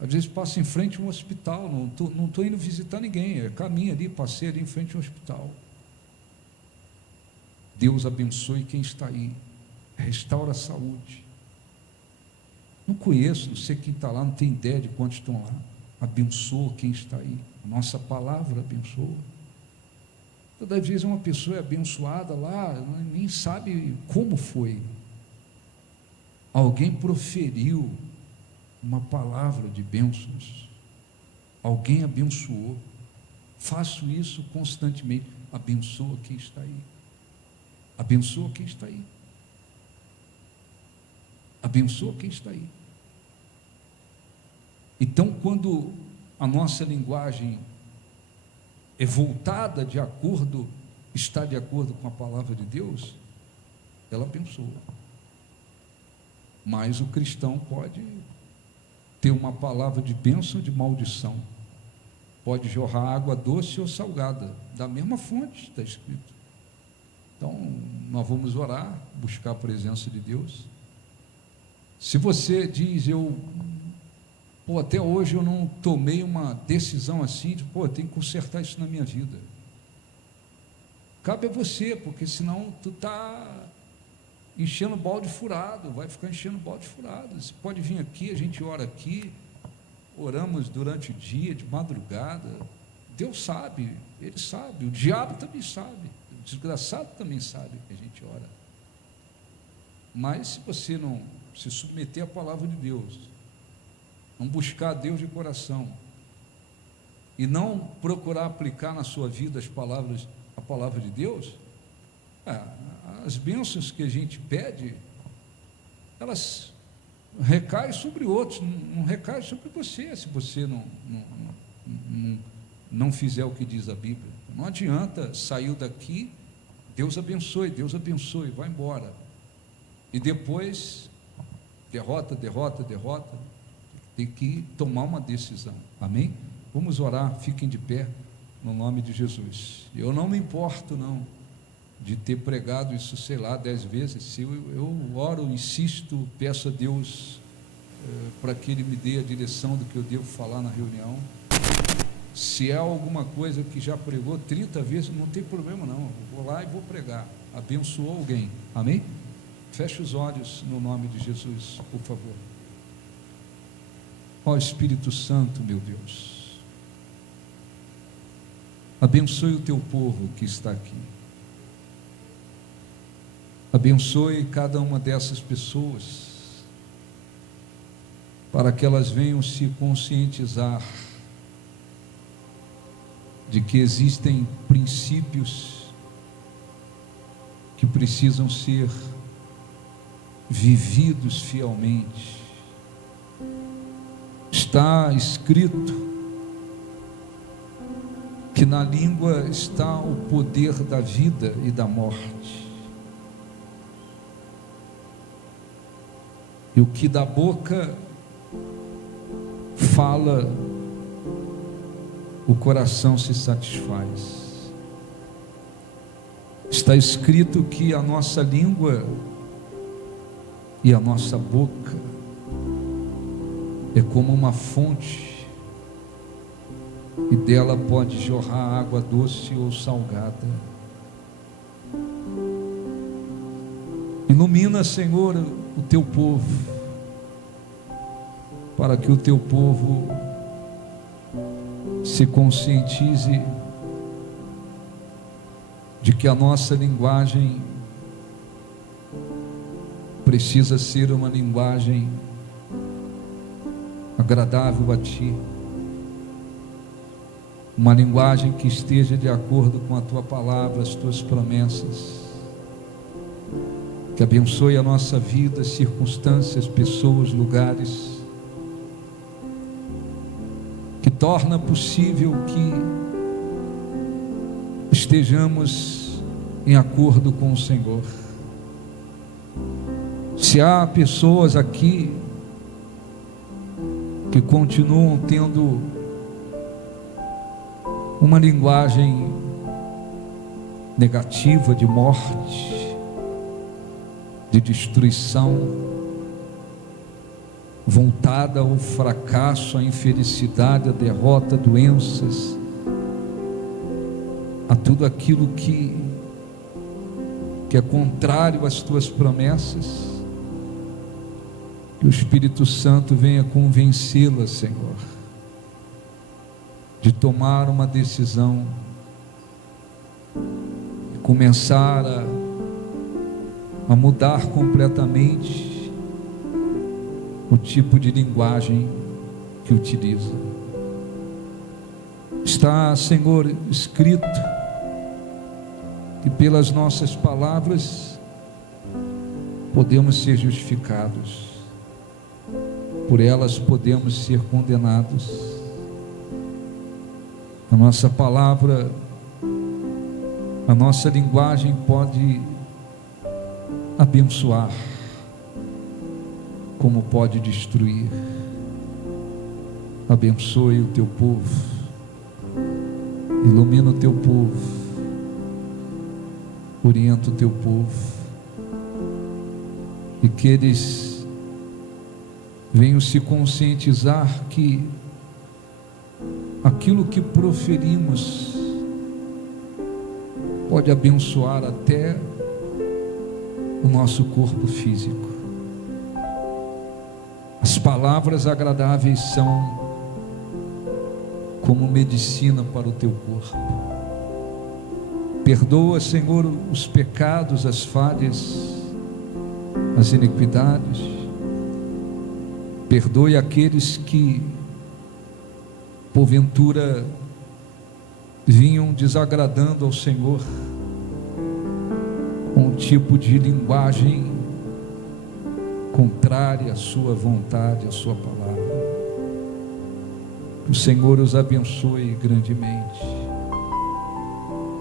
Às vezes passo em frente a um hospital, não estou indo visitar ninguém, caminho ali, passei ali em frente a um hospital. Deus abençoe quem está aí, restaura a saúde. Não conheço, não sei quem está lá, não tenho ideia de quantos estão lá. Abençoa quem está aí. A nossa palavra abençoa. Toda vez uma pessoa é abençoada lá, nem sabe como foi. Alguém proferiu uma palavra de bênçãos. Alguém abençoou. Faço isso constantemente. Abençoa quem está aí. Abençoa quem está aí. Abençoa quem está aí. Então, quando a nossa linguagem é voltada está de acordo com a palavra de Deus, ela abençoa. Mas o cristão pode ter uma palavra de bênção ou de maldição. Pode jorrar água doce ou salgada, da mesma fonte, está escrito. Então, nós vamos orar, buscar a presença de Deus. Se você diz, até hoje eu não tomei uma decisão assim, eu tenho que consertar isso na minha vida. Cabe a você, porque senão tu está enchendo balde furado, vai ficar enchendo balde furado. Você pode vir aqui, a gente ora aqui, oramos durante o dia, de madrugada. Deus sabe, Ele sabe, o diabo também sabe, o desgraçado também sabe que a gente ora. Mas se você não se submeter à palavra de Deus, não buscar a Deus de coração e não procurar aplicar na sua vida a palavra de Deus, As bênçãos que a gente pede, elas recaem sobre outros, não recaem sobre você, se você não fizer o que diz a Bíblia. Não adianta, saiu daqui, Deus abençoe, vai embora, e depois derrota, tem que tomar uma decisão. Amém? Vamos orar, fiquem de pé, no nome de Jesus. Eu não me importo não de ter pregado isso, 10 vezes. Se eu oro, insisto, peço a Deus para que Ele me dê a direção do que eu devo falar na reunião. Se é alguma coisa que já pregou 30 vezes, não tem problema não, eu vou lá e vou pregar. Abençoou alguém, amém? Feche os olhos no nome de Jesus, por favor. Ó Espírito Santo, meu Deus, abençoe o teu povo que está aqui. Abençoe cada uma dessas pessoas, para que elas venham se conscientizar de que existem princípios que precisam ser vividos fielmente. Está escrito que na língua está o poder da vida e da morte. E o que da boca fala, o coração se satisfaz. Está escrito que a nossa língua e a nossa boca é como uma fonte, e dela pode jorrar água doce ou salgada. Ilumina, Senhor, o teu povo, para que o teu povo se conscientize de que a nossa linguagem precisa ser uma linguagem agradável a Ti, uma linguagem que esteja de acordo com a Tua palavra, as Tuas promessas, que abençoe a nossa vida, circunstâncias, pessoas, lugares, que torna possível que estejamos em acordo com o Senhor. Se há pessoas aqui que continuam tendo uma linguagem negativa de morte, de destruição, voltada ao fracasso, à infelicidade, à derrota, doenças, a tudo aquilo que é contrário às tuas promessas, que o Espírito Santo venha convencê-la, Senhor, de tomar uma decisão, de começar a mudar completamente o tipo de linguagem que utiliza. Está, Senhor, escrito que pelas nossas palavras podemos ser justificados, por elas podemos ser condenados. A nossa palavra, a nossa linguagem pode abençoar, como pode destruir. Abençoe o teu povo, ilumina o teu povo, orienta o teu povo, e que eles venham se conscientizar que aquilo que proferimos pode abençoar até o nosso corpo físico. As palavras agradáveis são como medicina para o teu corpo. Perdoa, Senhor, os pecados, as falhas, as iniquidades. Perdoe aqueles que porventura vinham desagradando ao Senhor, tipo de linguagem contrária à sua vontade, à sua palavra. Que o Senhor os abençoe grandemente.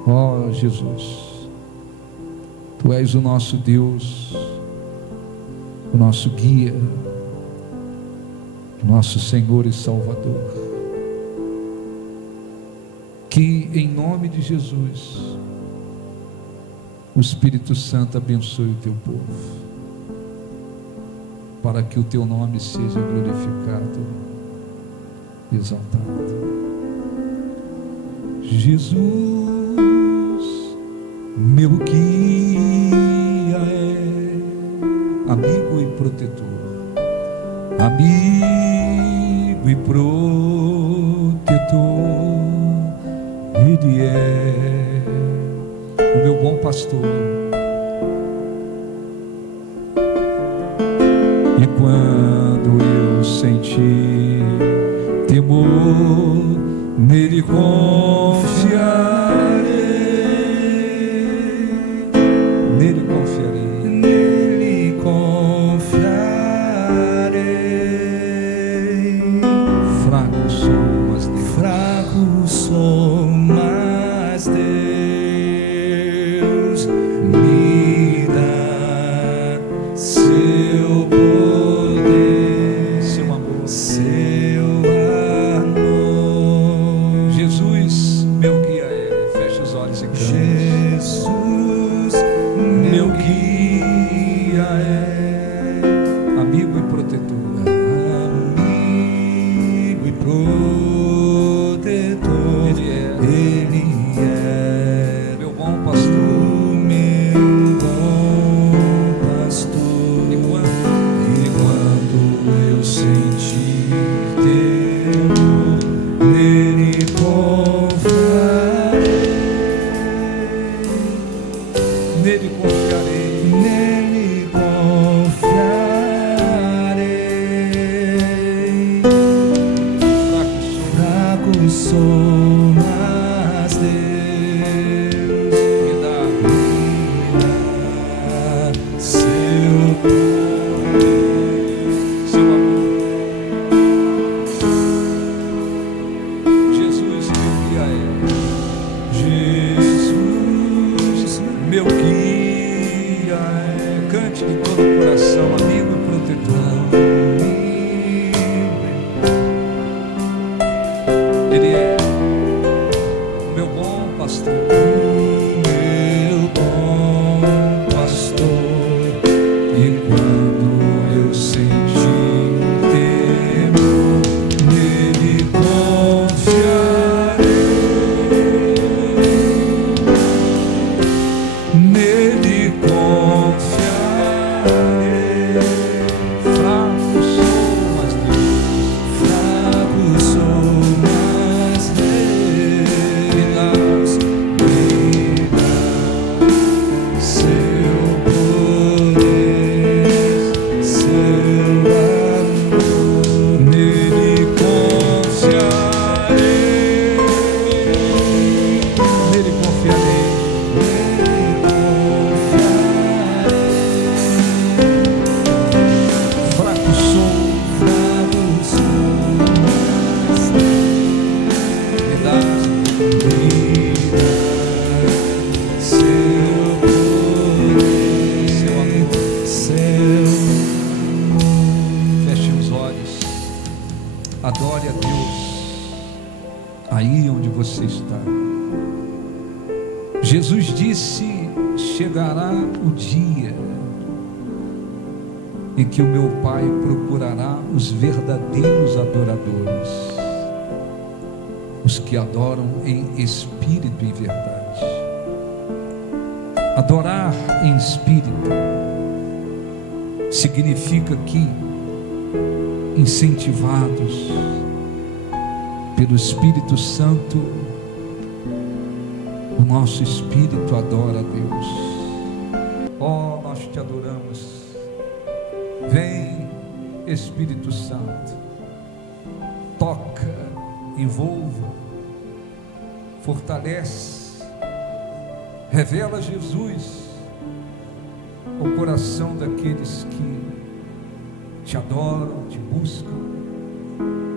Ó Jesus, Tu és o nosso Deus, o nosso guia, o nosso Senhor e Salvador. Que em nome de Jesus o Espírito Santo abençoe o Teu povo, para que o Teu nome seja glorificado, exaltado. Jesus, meu guia é, amigo e protetor, amigo e protetor. Ele é o meu bom pastor, e quando eu sentir temor, nele confiarei, nele confiarei, nele confiarei. Fraco sou, mas Deus, Fraco sou, mas Deus me dá seu poder, seu amor. seu amor. Jesus, meu guia é, fecha os olhos e canta. Jesus, meu guia é, Amigo e protetor, amigo e protetor. Ele é meu bom pastor. o meu bom pastor. E E quando eu sentir temor, nele confiarei, Nele confiarei. nele confiarei. Fraco sou, Fraco sou, mas Deus me dá seu seu amor. Jesus, meu guia é. Jesus, Meu guia é. Cante de todo o coração, amigo e protetor. Ele é o meu bom pastor. meu bom pastor. E quando eu sentir temor, nele confiarei, nele confiarei. Fraco sou, mas Deus Fraco sou, mas Deus me dá seu poder, seu amor. Nele confiarei, nele confiarei. Fraco sou, me dá seu amor. Feche os olhos. Adore a Deus aí onde você está. Jesus disse: chegará o dia em que o meu Pai procurará os verdadeiros adoradores, os que adoram em espírito e verdade. Adorar em espírito significa que, incentivados pelo Espírito Santo, o nosso espírito adora a Deus. Oh, nós te adoramos. Vem, Espírito Santo, toca, envolva, fortalece, revela Jesus ao coração daqueles que te adoram, te buscam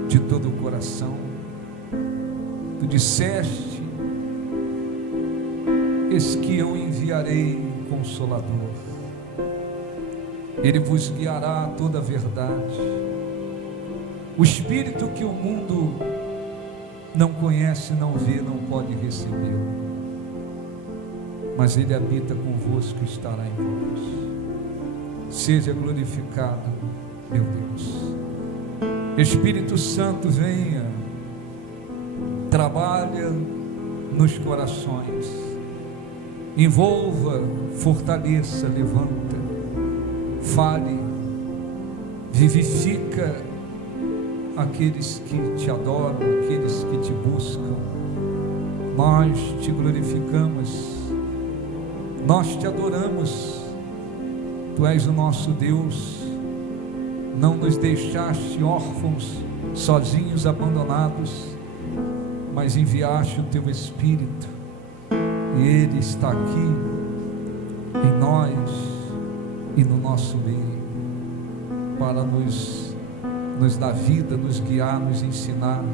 de todo o coração. Tu disseste: eis que eu enviarei um Consolador, ele vos guiará a toda a verdade. O Espírito que o mundo não conhece, não vê, não pode recebê-lo, mas ele habita convosco e estará em vós. Seja glorificado, meu Deus. Espírito Santo, venha, trabalha nos corações, envolva, fortaleça, levanta, fale, vivifica aqueles que te adoram, aqueles que te buscam. Nós te glorificamos, nós te adoramos. Tu és o nosso Deus, não nos deixaste órfãos, sozinhos, abandonados, mas enviaste o teu Espírito, e Ele está aqui em nós e no nosso meio, para nos dar vida, nos guiar, nos ensinar,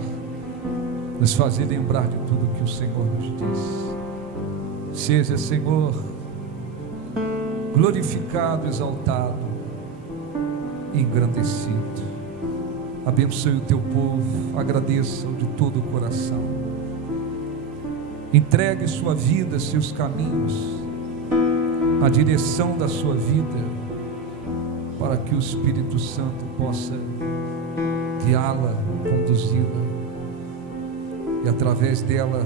nos fazer lembrar de tudo que o Senhor nos diz. Seja, Senhor, glorificado, exaltado, engrandecido. Abençoe o teu povo, agradeça-o de todo o coração. Entregue sua vida, seus caminhos, a direção da sua vida, para que o Espírito Santo possa guiá-la, conduzi-la, e através dela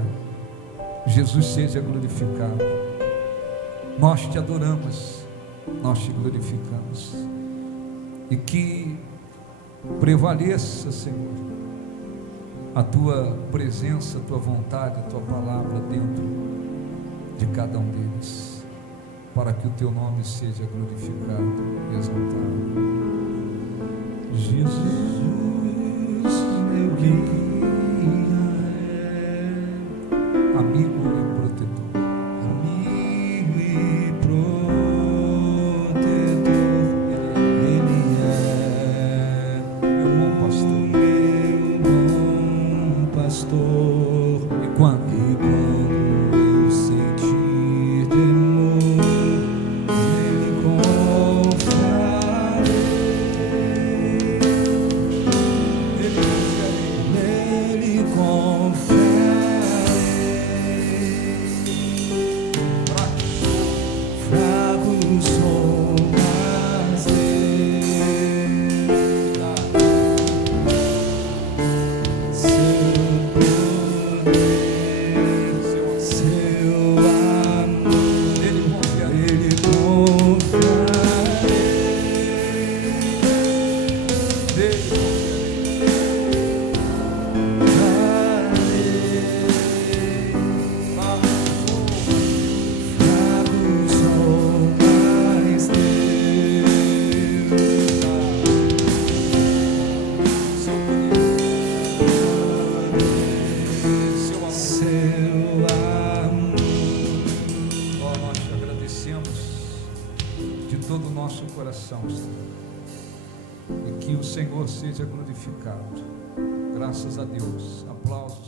Jesus seja glorificado. Nós te adoramos, nós te glorificamos, e que prevaleça, Senhor, a tua presença, a tua vontade, a tua palavra dentro de cada um deles, para que o teu nome seja glorificado e exaltado. Jesus, meu guia, amigo e protetor, amigo e protetor, Ele é meu bom pastor. E quando eu sentir temor, Ele confiarei, Ele confiarei. Fraco sou, mas todo o nosso coração, Senhor, e que o Senhor seja glorificado. Graças a Deus. Aplausos.